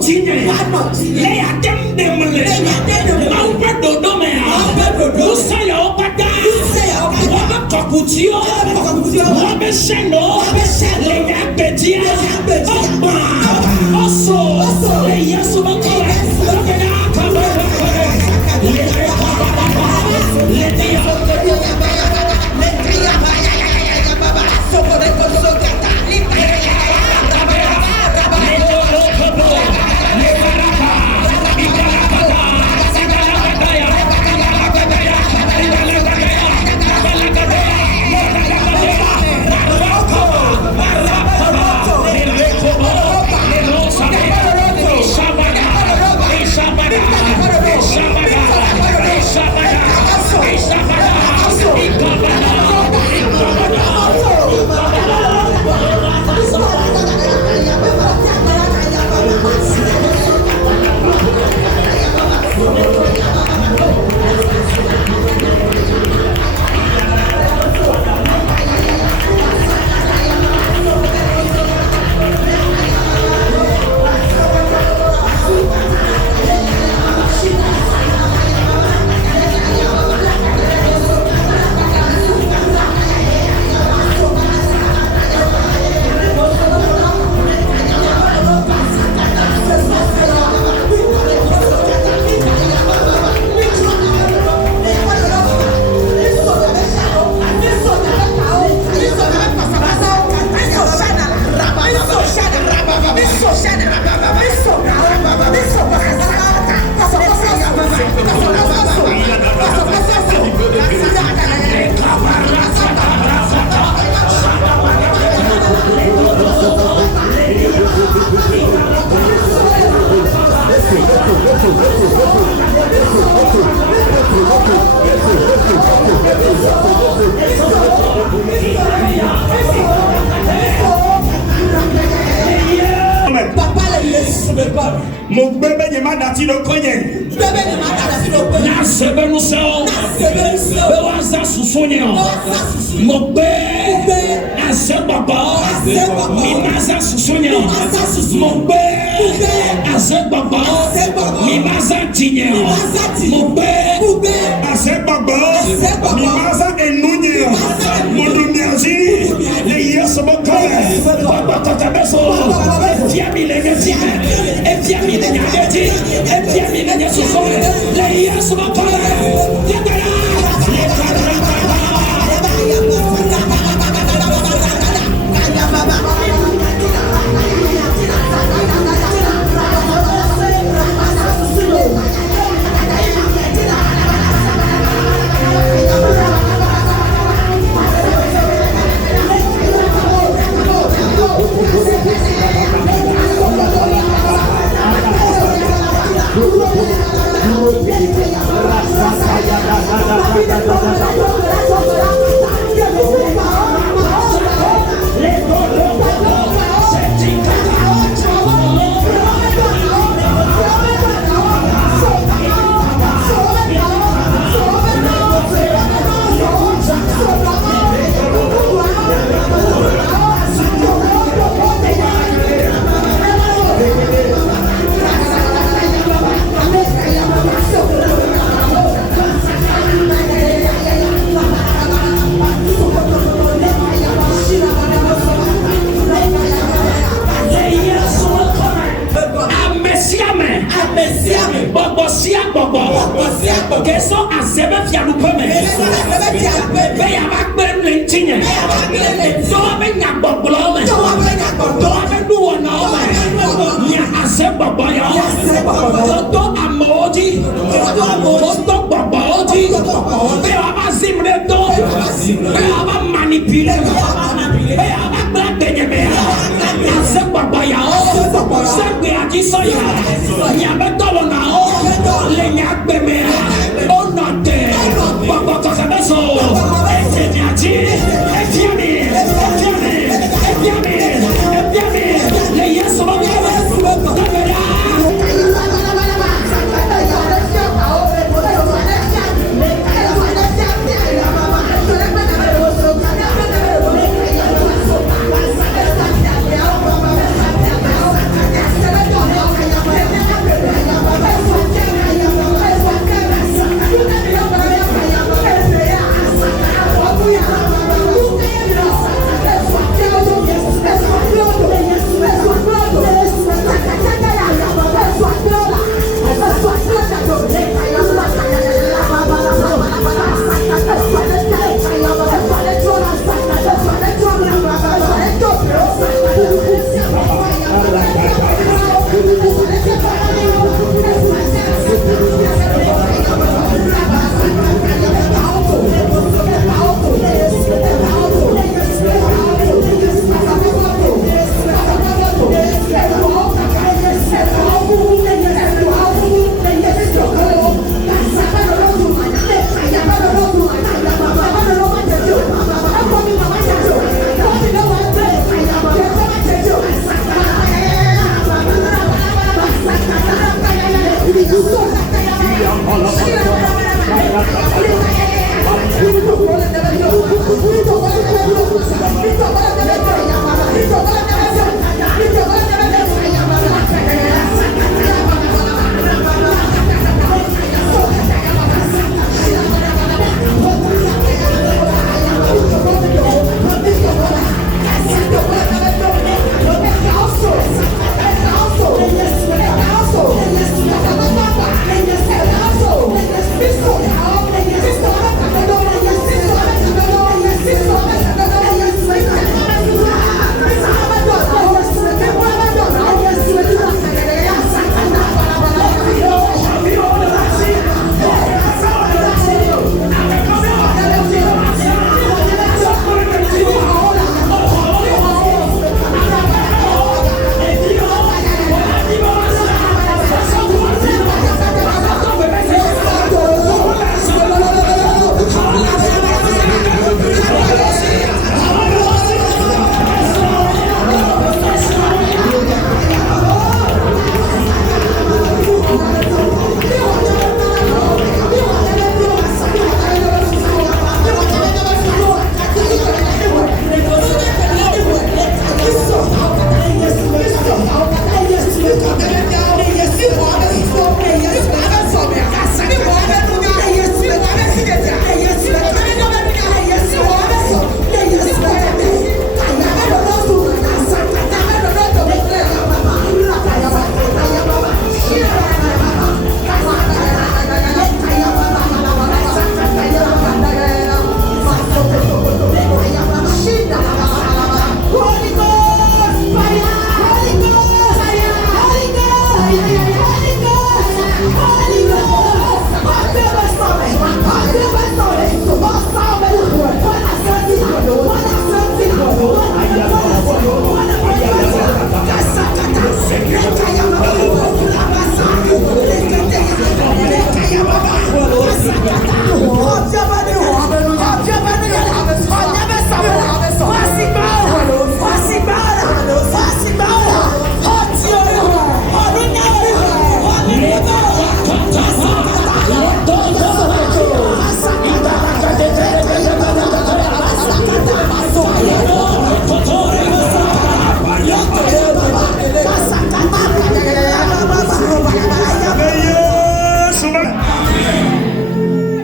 tinye. Le ya dem demle. Ma upe dodo me ya. Musa ya opata. Wabe kokutio. Wabe shendo. Le ya bedia. Opa. Oso. Le yesu bakore. Mon bébé de ma dati no konye. Na sebe no se o. Be waza susonye o. Mo be. Na se baba. Mi maza susonye o. Mo be. Na se baba. Mi maza tinye o. Mo be. Na se baba. Mi maza enunye o. Mo dumiaji. Le yeso mo kale. Baba tata beso. Fiami le neti. Fiami le nyabeti. Fiami le nyesuso. Le yeso mo kale. Keso azebe fialu peme. Be ya bakbe lentinye. Do be nya gbogbo me. Do be du wona me. Nya azebe bobo ya. Do amoji. Do boboji. Be ya ba zimre do. Be ya ba manipule. Be ya ba bladenye be. Azebe bobo ya. Segbe aji so ya. Nya be tolo na o. Le nya gbe me.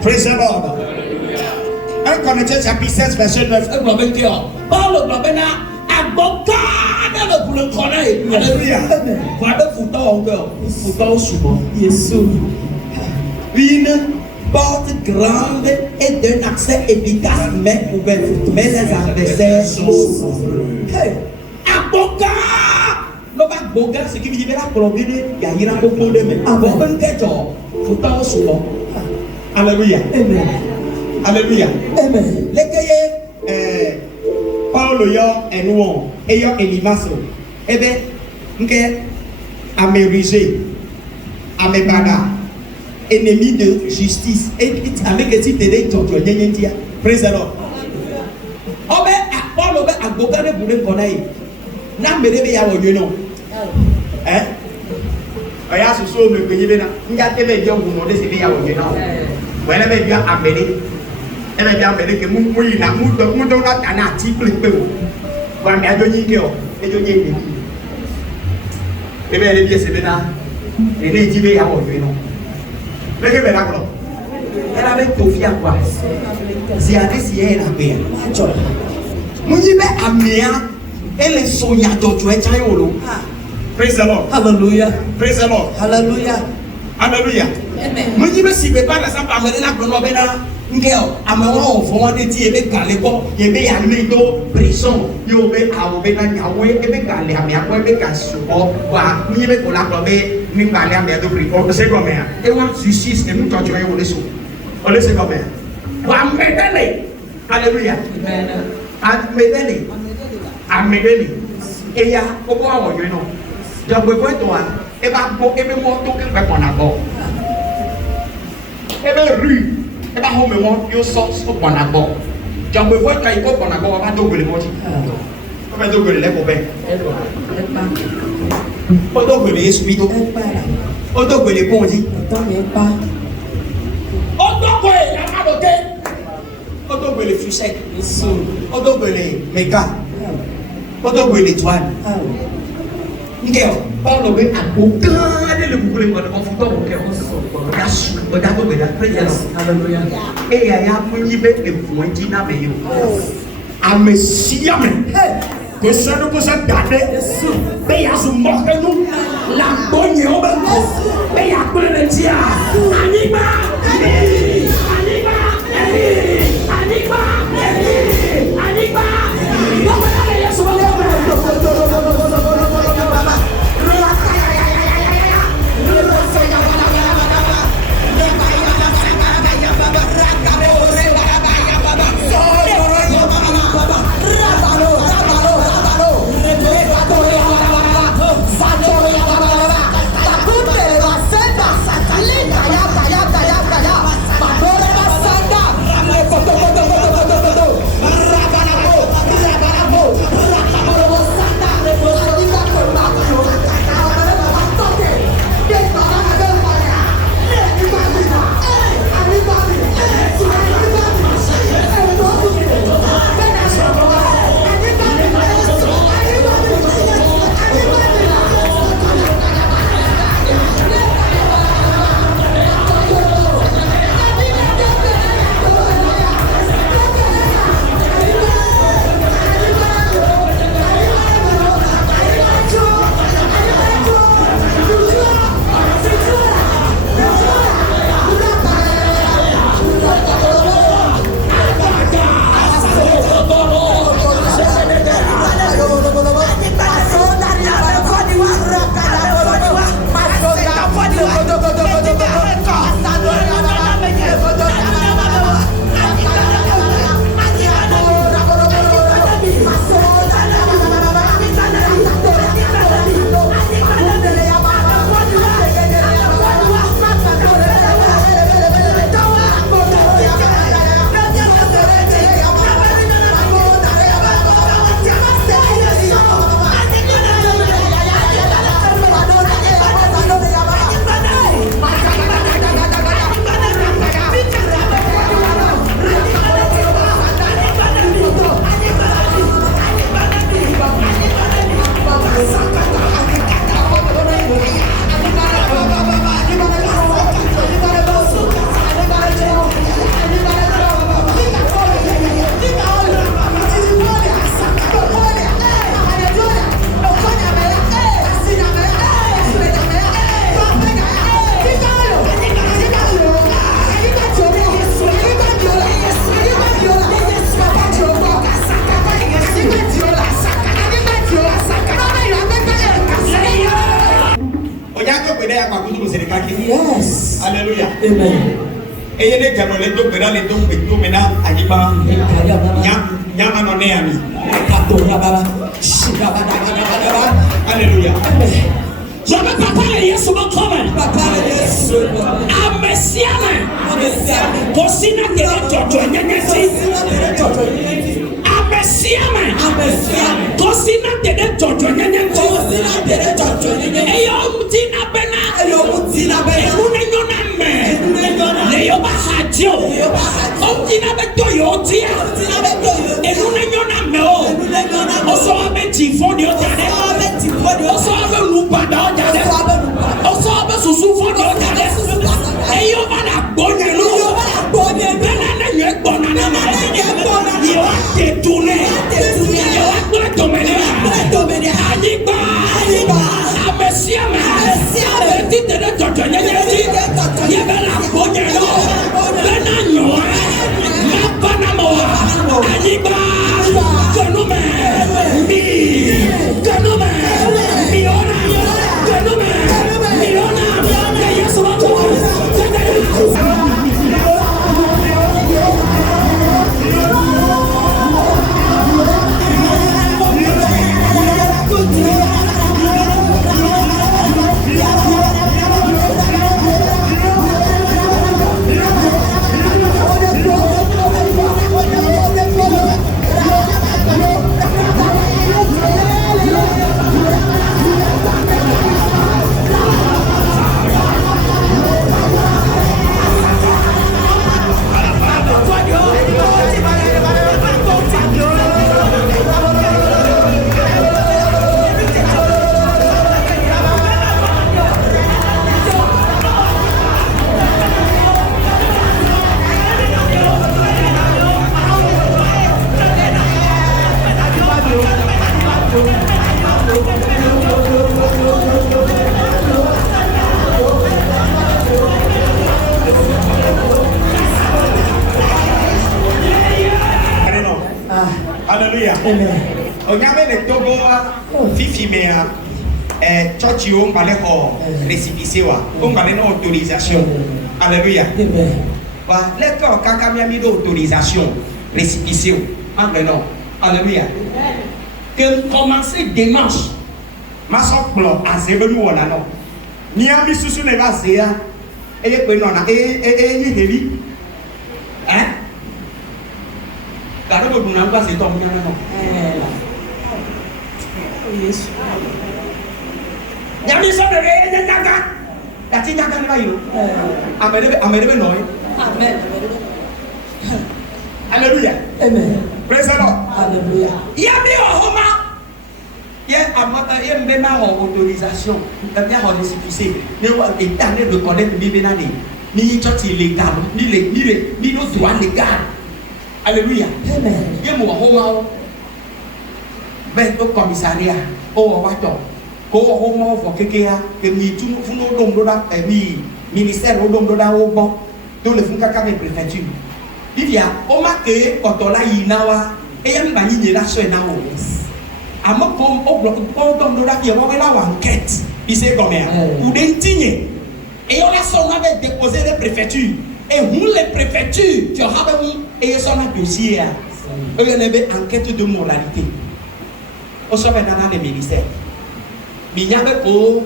Praise the Lord. 1 Corinthiens chapitre 16, verset 9. Alléluia. Une porte grande et d'un accès efficace, mais ouverte. Mais les adversaires sont. Aboka! Loba boga, ce qui veut dire la colombe, il y a une beaucoup de mais. Aboka, faut souvent. Alléluia. Amen. Alléluia. Amen. Les Paul yo enuo eyo elimaso ebe nke amérisé amebada ennemi de justice et avec les titres de tonto nyenyentia. Praise the Lord. Obe Paul obe agboga de bure konai na mbere be ya wonyo no oya soso me gbenye be na nga tebe je ogun mo de se be ya wonyo na wele be bia amere ebe bia amere ke mu yi na mu do na kana ti pe o wa mi ajo yin ke o ejo yin ni ebe ele bi se be na ele ji be ya wonyo no be ke be na ko era be to fi akwa si ade si era be mu yi be amia ele sonya jojo e chan yolo. Praise the Lord. Hallelujah. Praise the Lord. Hallelujah. Hallelujah. Amen. Mun yi be si be ba na sa pa me na gbono be na ngel amewo ofo won de ti e be gale bo ye be ya me do prison yo be awo be na nyawo e be gale ami akwa be ka so wa mun yi be ko la gbo be ni gale ami do prison se go me ya e wa justice e mu jojo e wo le so o le se go me wa medele. Hallelujah. Amen. And medele amedeli eya obo awo yo no jogbe ko to a e ba bo e be mo to ke pe pona bo e be ru e ba ho me mo yo so pona bo jogbe ko ka iko pona bo ba do gbele mo ti o be do gbele le ko be o do gbele espiritu o do gbele ko ji o do ko e la ma do ke o do gbele fusek o do gbele mega Odo gwele twan. Ngeo, Paulo be aboka de le bukule ngone konfuto ngeo. Yasu, oda go be da praise. Hallelujah. E ya munyi be e fuenti na me yo. Amesia me. Ko sanu ko sa dade. Be ya su moke nu. La bonye oba. Be ya kule le tia. Anima. Anima. Anima. Anima. Et il y a des gens qui ont fait des dons, mais tout maintenant, à Liban, il y a un ami. Alléluia. Je veux papa le Yesu mokome. Papa le Yesu. Amesiame. Kosina tere jojo nyanyesi. Amesiame. Kosina tere jojo nyanyesi. Eyo mutina bena. Emune nyona me. Le yoba hajo. Omtina beto yotia. Emune nyona me o. Oso abe tifoni otade. Oso abe lupada. Also, I'm a susu for the you are born and you are born and you are dead to me. You are going to me. I'm a siama. I did the doctor. You better born and you are Panama. Alléluia. On y avait les Togo, Fifi, mais Tchochi, on parlait de récipicé, on parlait d'autorisation. Alléluia. Les corps, quand on a mis d'autorisation, récipicé, non. Alléluia. Que commencer dimanche, ma soeur, à Zébenou, on a non. Ni a mis sous les vases, et non, et hein? Car vous n'avez pas cet homme. Il y a mis ça de réel, la tigna can vaille. Amen. Alléluia. Amen. Praise the Lord. Alléluia. Il y a mis au Roma. Il y a même en autorisation. Il y a bien en récipicé. Il y a de connaître le bébé d'année. Ni church illégal, ni nos droits légaux. Alléluia. Amen. Il y a mon Roma. Ben au commissariat. Au Wato. Au Roma, au Kekea. Que ni tout le monde doit ministère au don au bon. Tout le monde a préfecture. Il y a au marqué quand on a inawa et il y a une bannière là sur nao. À mon pom au bloc au don là qui va là enquête. Il sait combien. Ou d'intigner. Et on a son avait déposé les préfectures. Et vous les préfectures tu as et ils sont un dossier. Eux il y avait enquête de moralité. On se met dans les ministères. Mais il y avait pour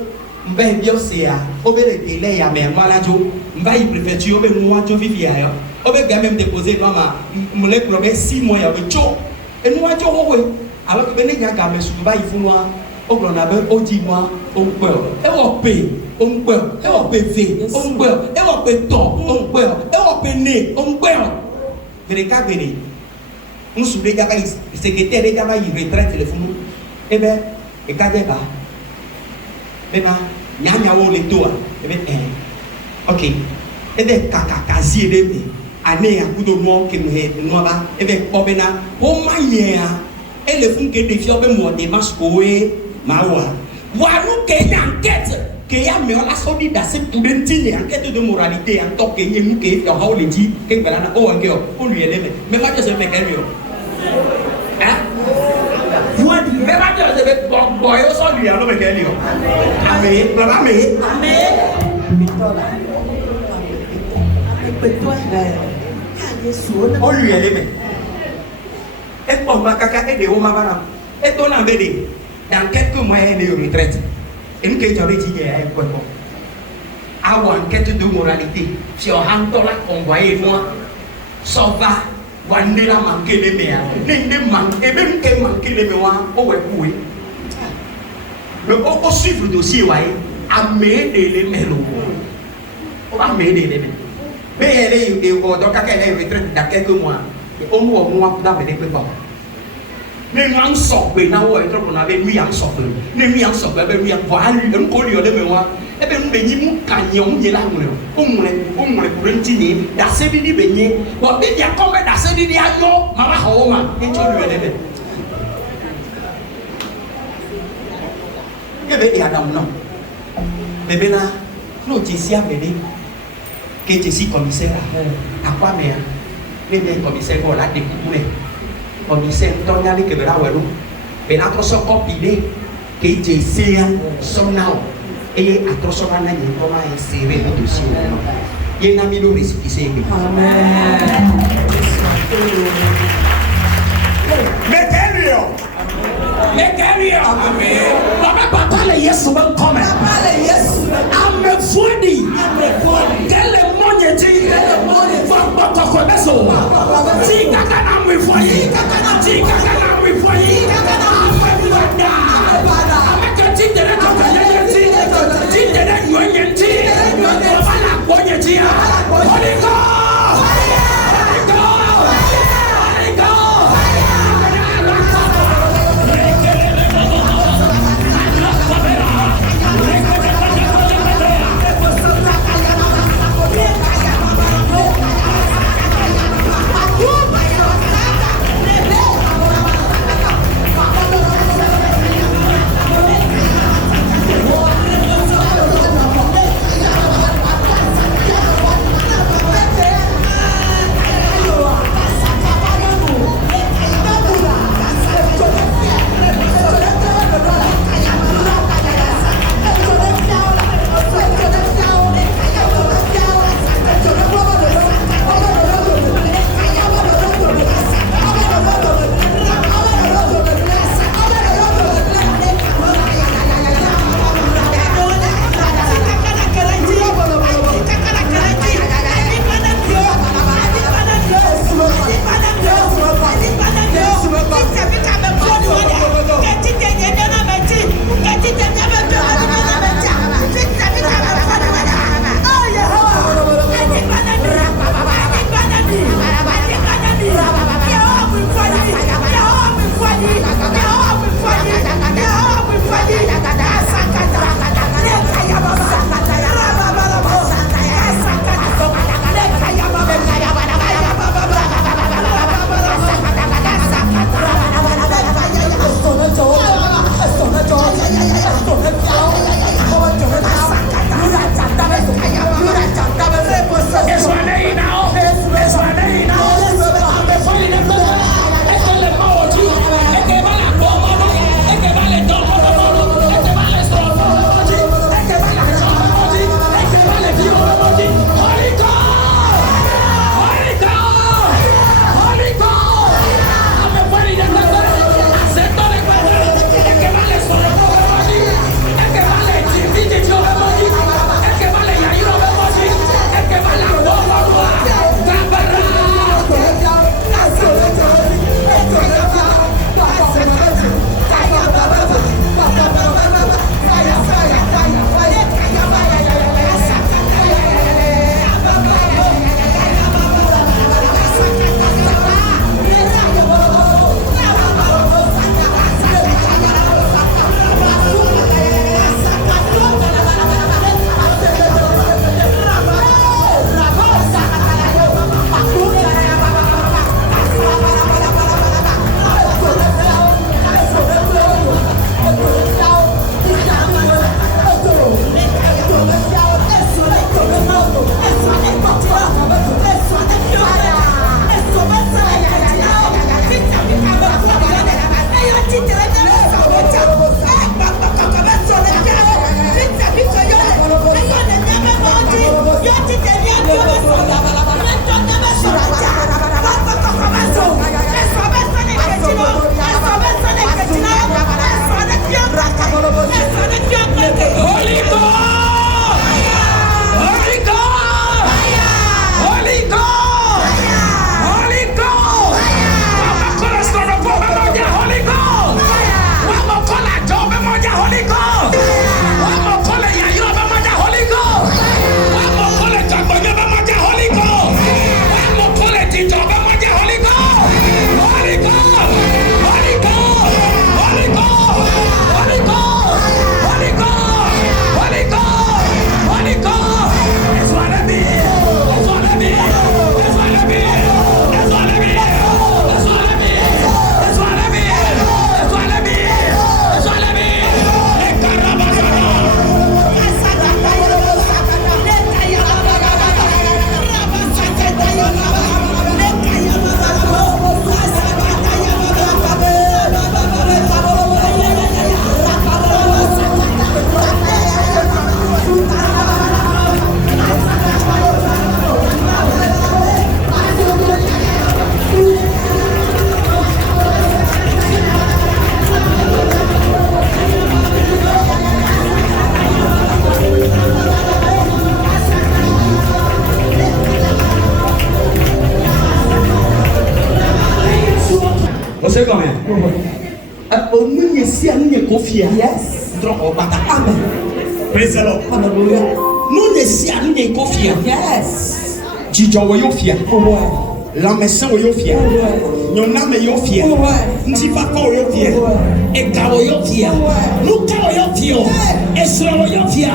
ben bien c'est au bel délai à mais maladio mba y préfecture ben moi tu vivia yo au bel même déposer dans ma me les promet 6 mois ya be cho et nous a cho we alors que ben y a ga me su ba y fu moi au blo na be o di moi on pe e wo pe on pe e wo pe ve on pe e wo pe to on pe e wo pe ne on pe vere ka vere nous sous les gars secrétaire les gars y retraite le fou et ben et ka ba maintenant nyanya wo le toa ok ebe kakakazi ebe ane ya kudo mo ke no ba ebe obena o manya e le fun ke défi obe mo de maskoe mawa waru ke enquête que ya me la solide c'est tout d'entine enquête de moralité en tant que yenu ke yo ha o le di ke ngala na o ngeo o lui ele me ma je se me ke yo hein mais ma je se boy o so lui alo me ke yo amen amen amen On lui est aimé. Et pour ma caca et de Omavara. Et ton embêté. Dans quelques mois, elle est retraite. Et nous, qui j'avais dit, elle est quoi? Avoir une quête de moralité. Si on rentre là, on voit moi. Ça va. Wandela manquer les mères. N'importe manquer, et même qu'elle manque les mémoires, on va courir. Mais on peut suivre le dossier, à m'aider les mélos. On va m'aider les mélos. Mais elle est, donc, elle est retraite dans quelques mois. Au moins, on va vous les préparer. Mais nous en sortons, on avait mis en sorte. Nous mis en sorte, nous mis en voile, nous collions les mémoires. Et bien, nous venons canyon, nous là, on pour un dîner, dans ces dîners baignés. Bon, il y a combien dans ces dîners à nous, maman, Homa, et tu lui as dit. Il y avait des Adam, non. Mais bien là, nous, ici, à Béné, qui est ici commissaire, à quoi, mais, les commissaires, on l'a découvert. Commissaire, on a dit que là, et là, on s'en copie, qui est ici, son nom. Et à toi, ça va n'a comment insérer le dossier. Il y a un ami de récipicé. Amen. Mettez-lui. Papa, les yes, on va comme. Ame fouedi. Quel est mon yeti? Votre commerçant. Si kaka na me foyer. Si kaka na me foyer. Avec un titre de sait combien? Nous ne confions. Yes. Amen. Praise the Lord. Hallelujah. Nous ne confions. Yes. Jijo wo yo fia. La maison wo yo fia. Nyona me yo fia. Ntifa ko yo fia. Eka wo yo fia. Luka wo yo fia. Esro wo yo fia.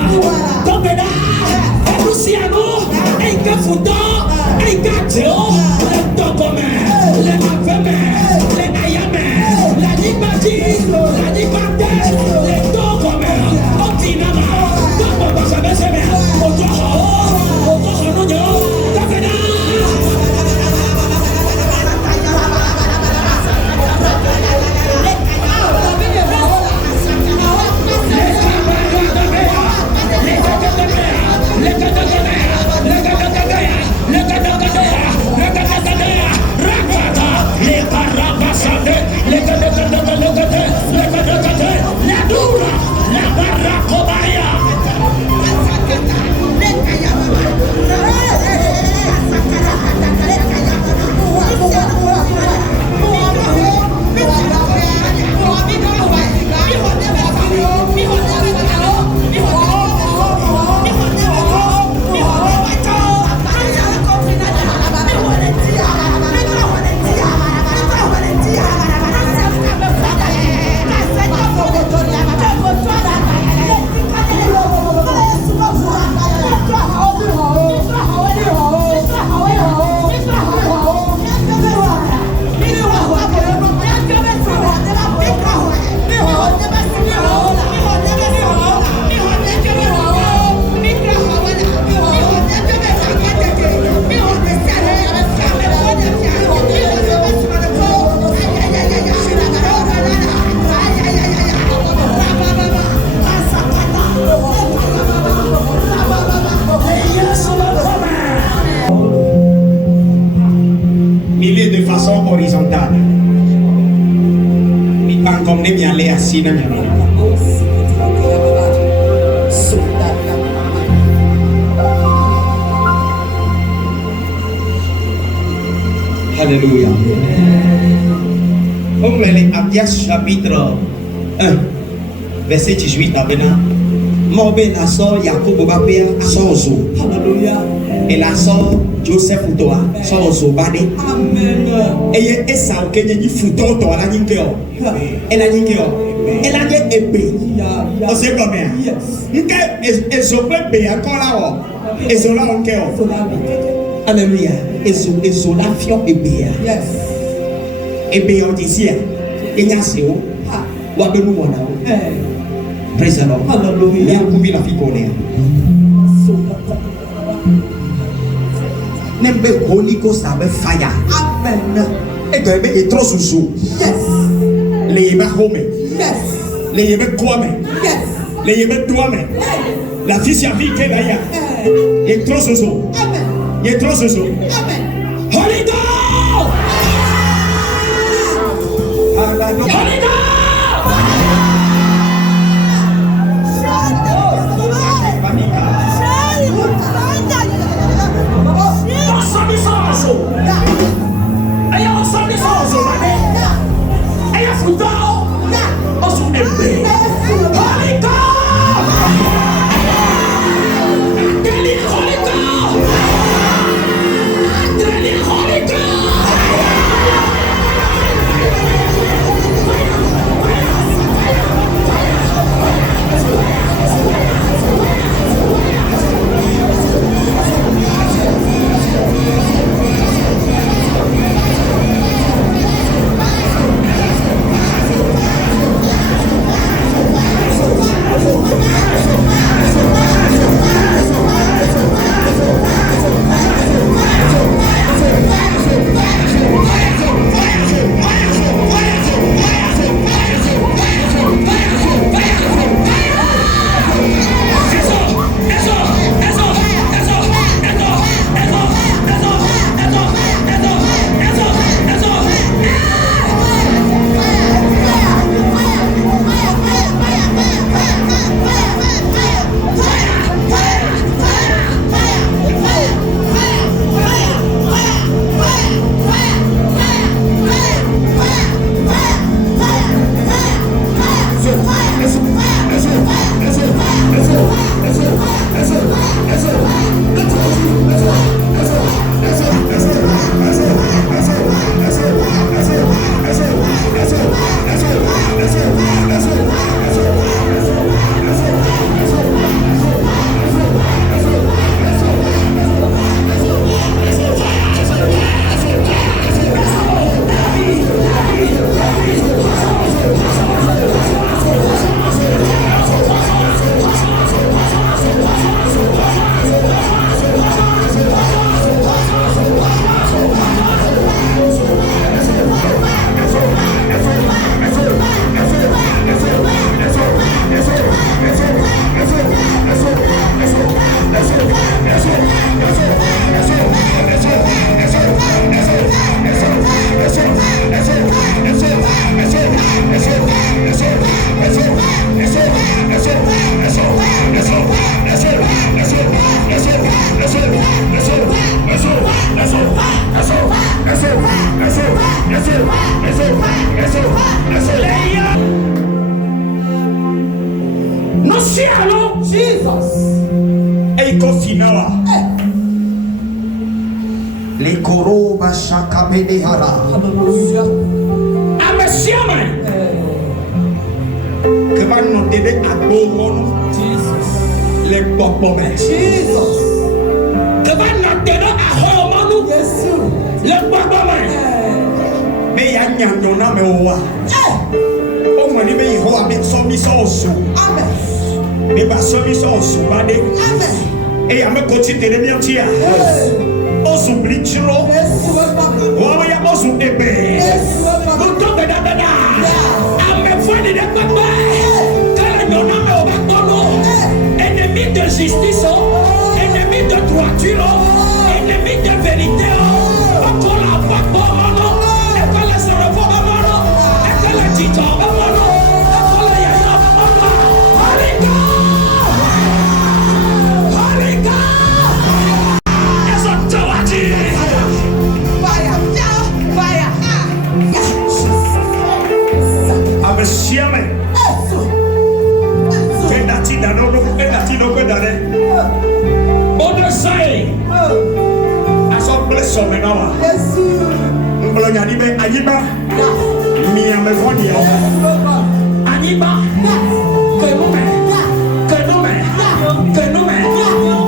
Tobeda. Luciano. Eka fudo. Eka teo. Le tokome. Le mafeme. Le ayame. La nibati. La nibate. Le tokome. Otinama. Topo basabeseme. Otoho. Otoho no yo. Tobeda. Alléluia. On les Abdias chapitre 1, verset 18 à maintenant. Mobe la sœur Jacob Babea Sozo. Alléluia. Et la sœur Joseph Utoa Sozo Bade. Amen. Et Esau Kenya ni Futo to la Ninkeo. Elle a Ninkeo. Elle a dit épée. On sait combien? Nke Ezope be akola o. Ezola onkeo. Alléluia. Ezola fion ébé. Yes. Ébé on dit Enyaseo. Wa benu wona o. Praise the Lord. Hallelujah. Kumbi la fikone. Nembe Holy Ghost have fire. Amen. Et de be etro susu. Yes. Le yeba home. Yes. Le yeba kwame. Yes. Le yeba douame. La fille a vie qu'elle a ya. Etro susu. Amen. Etro susu. Amen. Holy Ghost. Holy Ghost. Holy Et il continue. Les coraux chaka bedehara. Amesiame. Que va nous aider à bon les bobomets. Que va nous aider à homonu les bobomets. Mais ya nyanyona me owa. O mo ni me ho abi so mi so osu. Amen. Me ba so mi so osu ba de. Amen. E ya me ko ti tere mi antia. Osu blichiro. Wa ya osu ebe. Go to be da da. Ame fani de papa. Kala nyona me oba kono. Ennemi de justice, ennemi de droiture, ennemi de vérité. Encore la papa. Aniba, mi ame voni o. Aniba, que no me.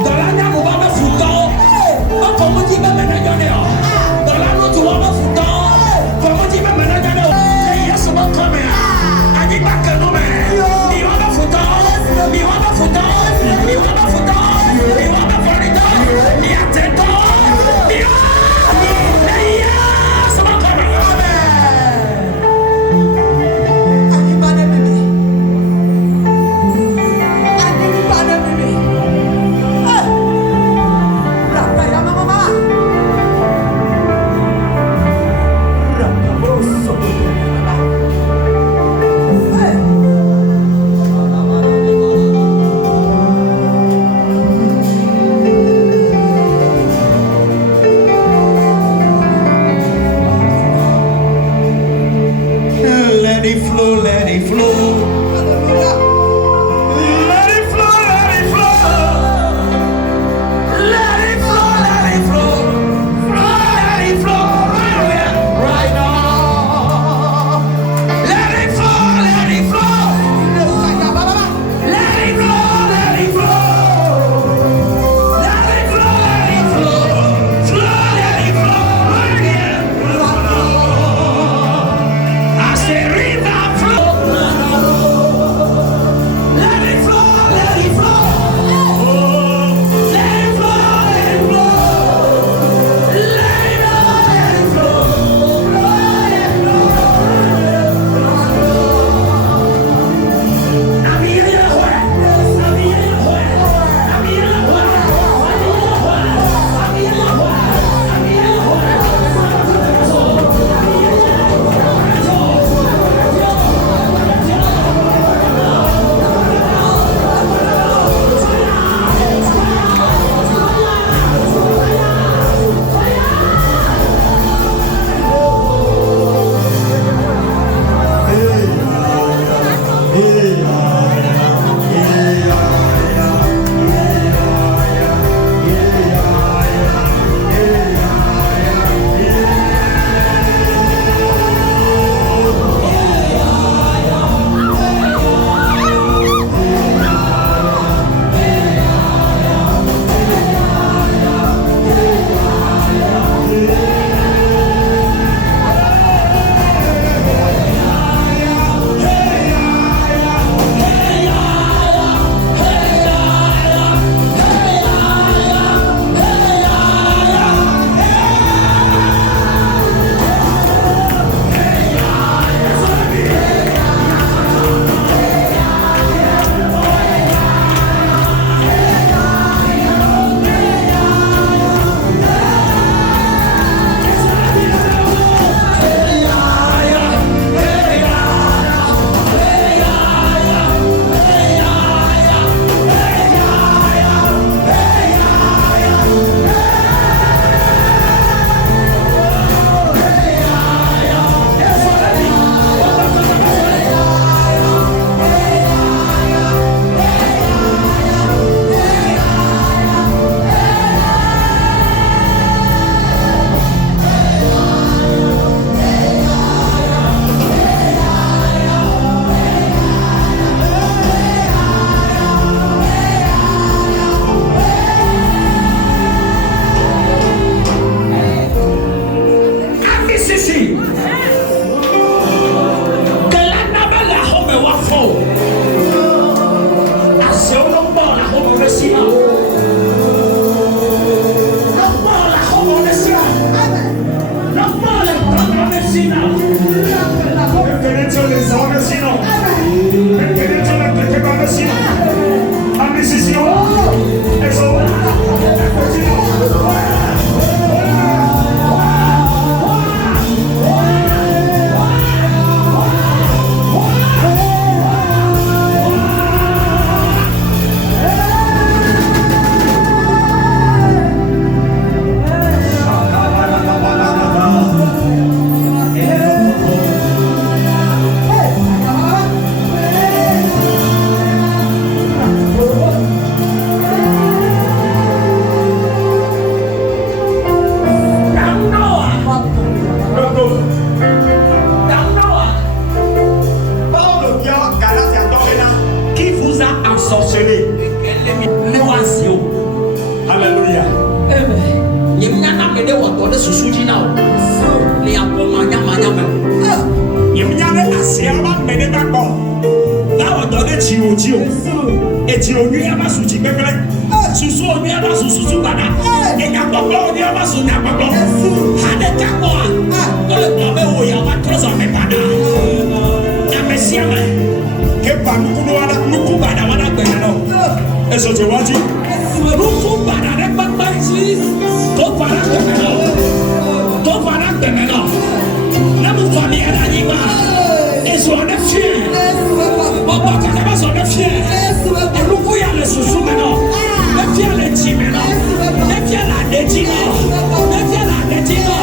Dans la nuit, on va me foutre. Comment tu vas me donner? Dans la nuit, tu vas me foutre. Comment tu vas me donner? Il y a souvent comme Aniba que no me. Il va me foutre. Il va me foutre. Il va me foutre. Il va me valider. Il a tête. Les abomanyamanyame. Yemnyane asiaba meneba bo. Na odone chiwochio. Eti onyu aba suchi bebele. Susu onyu aba susu bana. Enya gbogbo onyu aba su na gbogbo. Hade takwa. Ole bobe wo ya wa trozo me bana. Amesiame. Ke pa nuku wada nuku bana wada gbenano. Eso je waji. Nuku bana de papa isi. To para gbenano. To para gbenano. Na mu famille ala yiba. Eso on est fier. Papa quand on est fier. Nuku ya le susu maintenant. Le fier le ti maintenant. Le fier la détino. Le fier la détino.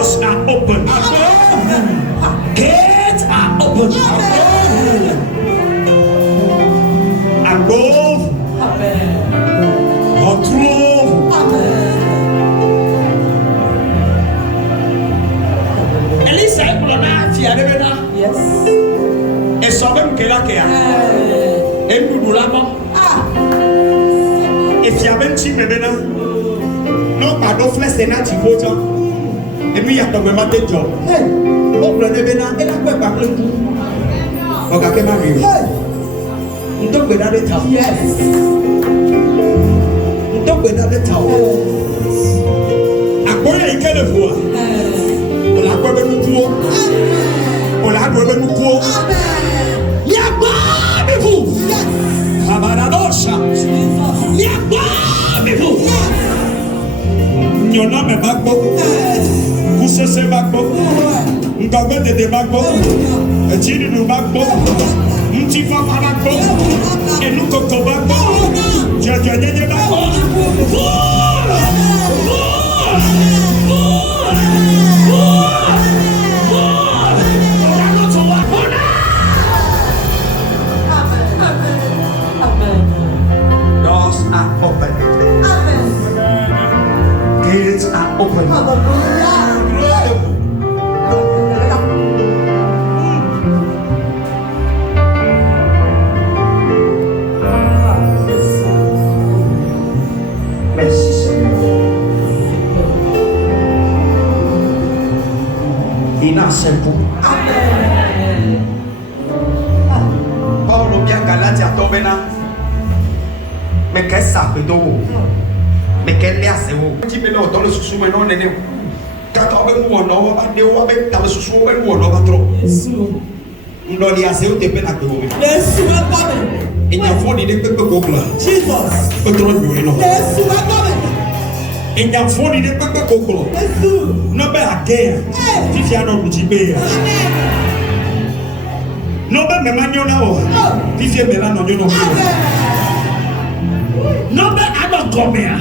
Doors are open. Gates are open. Above. Retrouve. Elisa est pour la fille avec nous. Yes. Et son même qu'elle a qu'elle a. Et nous l'avons. Et si avec tu me maintenant. Non, pardon, flèche c'est n'a-tu pas. Et puis il y a ton même de job. On prend de maintenant. Elle a quoi par le coup. Regardez ma vie. On doit dans le temps. Yes. On doit dans le temps. À quoi il y a quelle fois? On l'a quoi nous court? On l'a quoi nous court? Il y a pas de vous. Abaradocha. Il y a pas de vous. Nyona me bagbo. Pousse ce bagbo. Ngabe de bagbo. Tiri du bagbo. Mti fa bagbo. Et nous coco bagbo. Dia bagbo. Doors are open. Gates are open. Merci Seigneur. Inasempo. Paulo bien Galatia tobena. Mais qu'est-ce ça fait d'eau? Mais quelle est assez haut? Tu me l'as dans le sous maintenant, néné. Quand on veut nous, on va dire, on va dans le sous, on va trop. On doit dire assez haut, t'es peine à te voir. Et il y a fond d'idée que tu peux là. Pas trop de mieux, non. Et il y a fond d'idée que tu peux là. Non, mais à guerre. Tu viens dans le petit pays. Non, mais maintenant, tu viens de là, non, non. No be anokomea.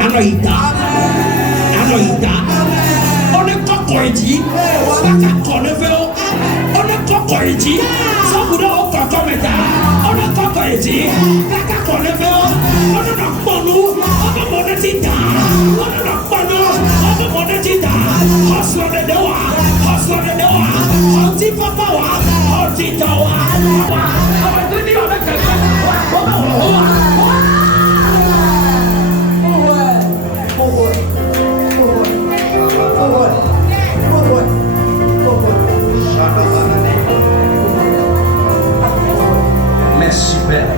Anoita. On est cocoïdi. Baka koneveo. On est cocoïdi. Sabudo kokometa. On est cocoïdi. Baka koneveo. On est nakbonu. On est monetita. On est nakbonu. On est monetita. Hustle de dewa. Hoti papawa. Hoti tawa. Merci Père.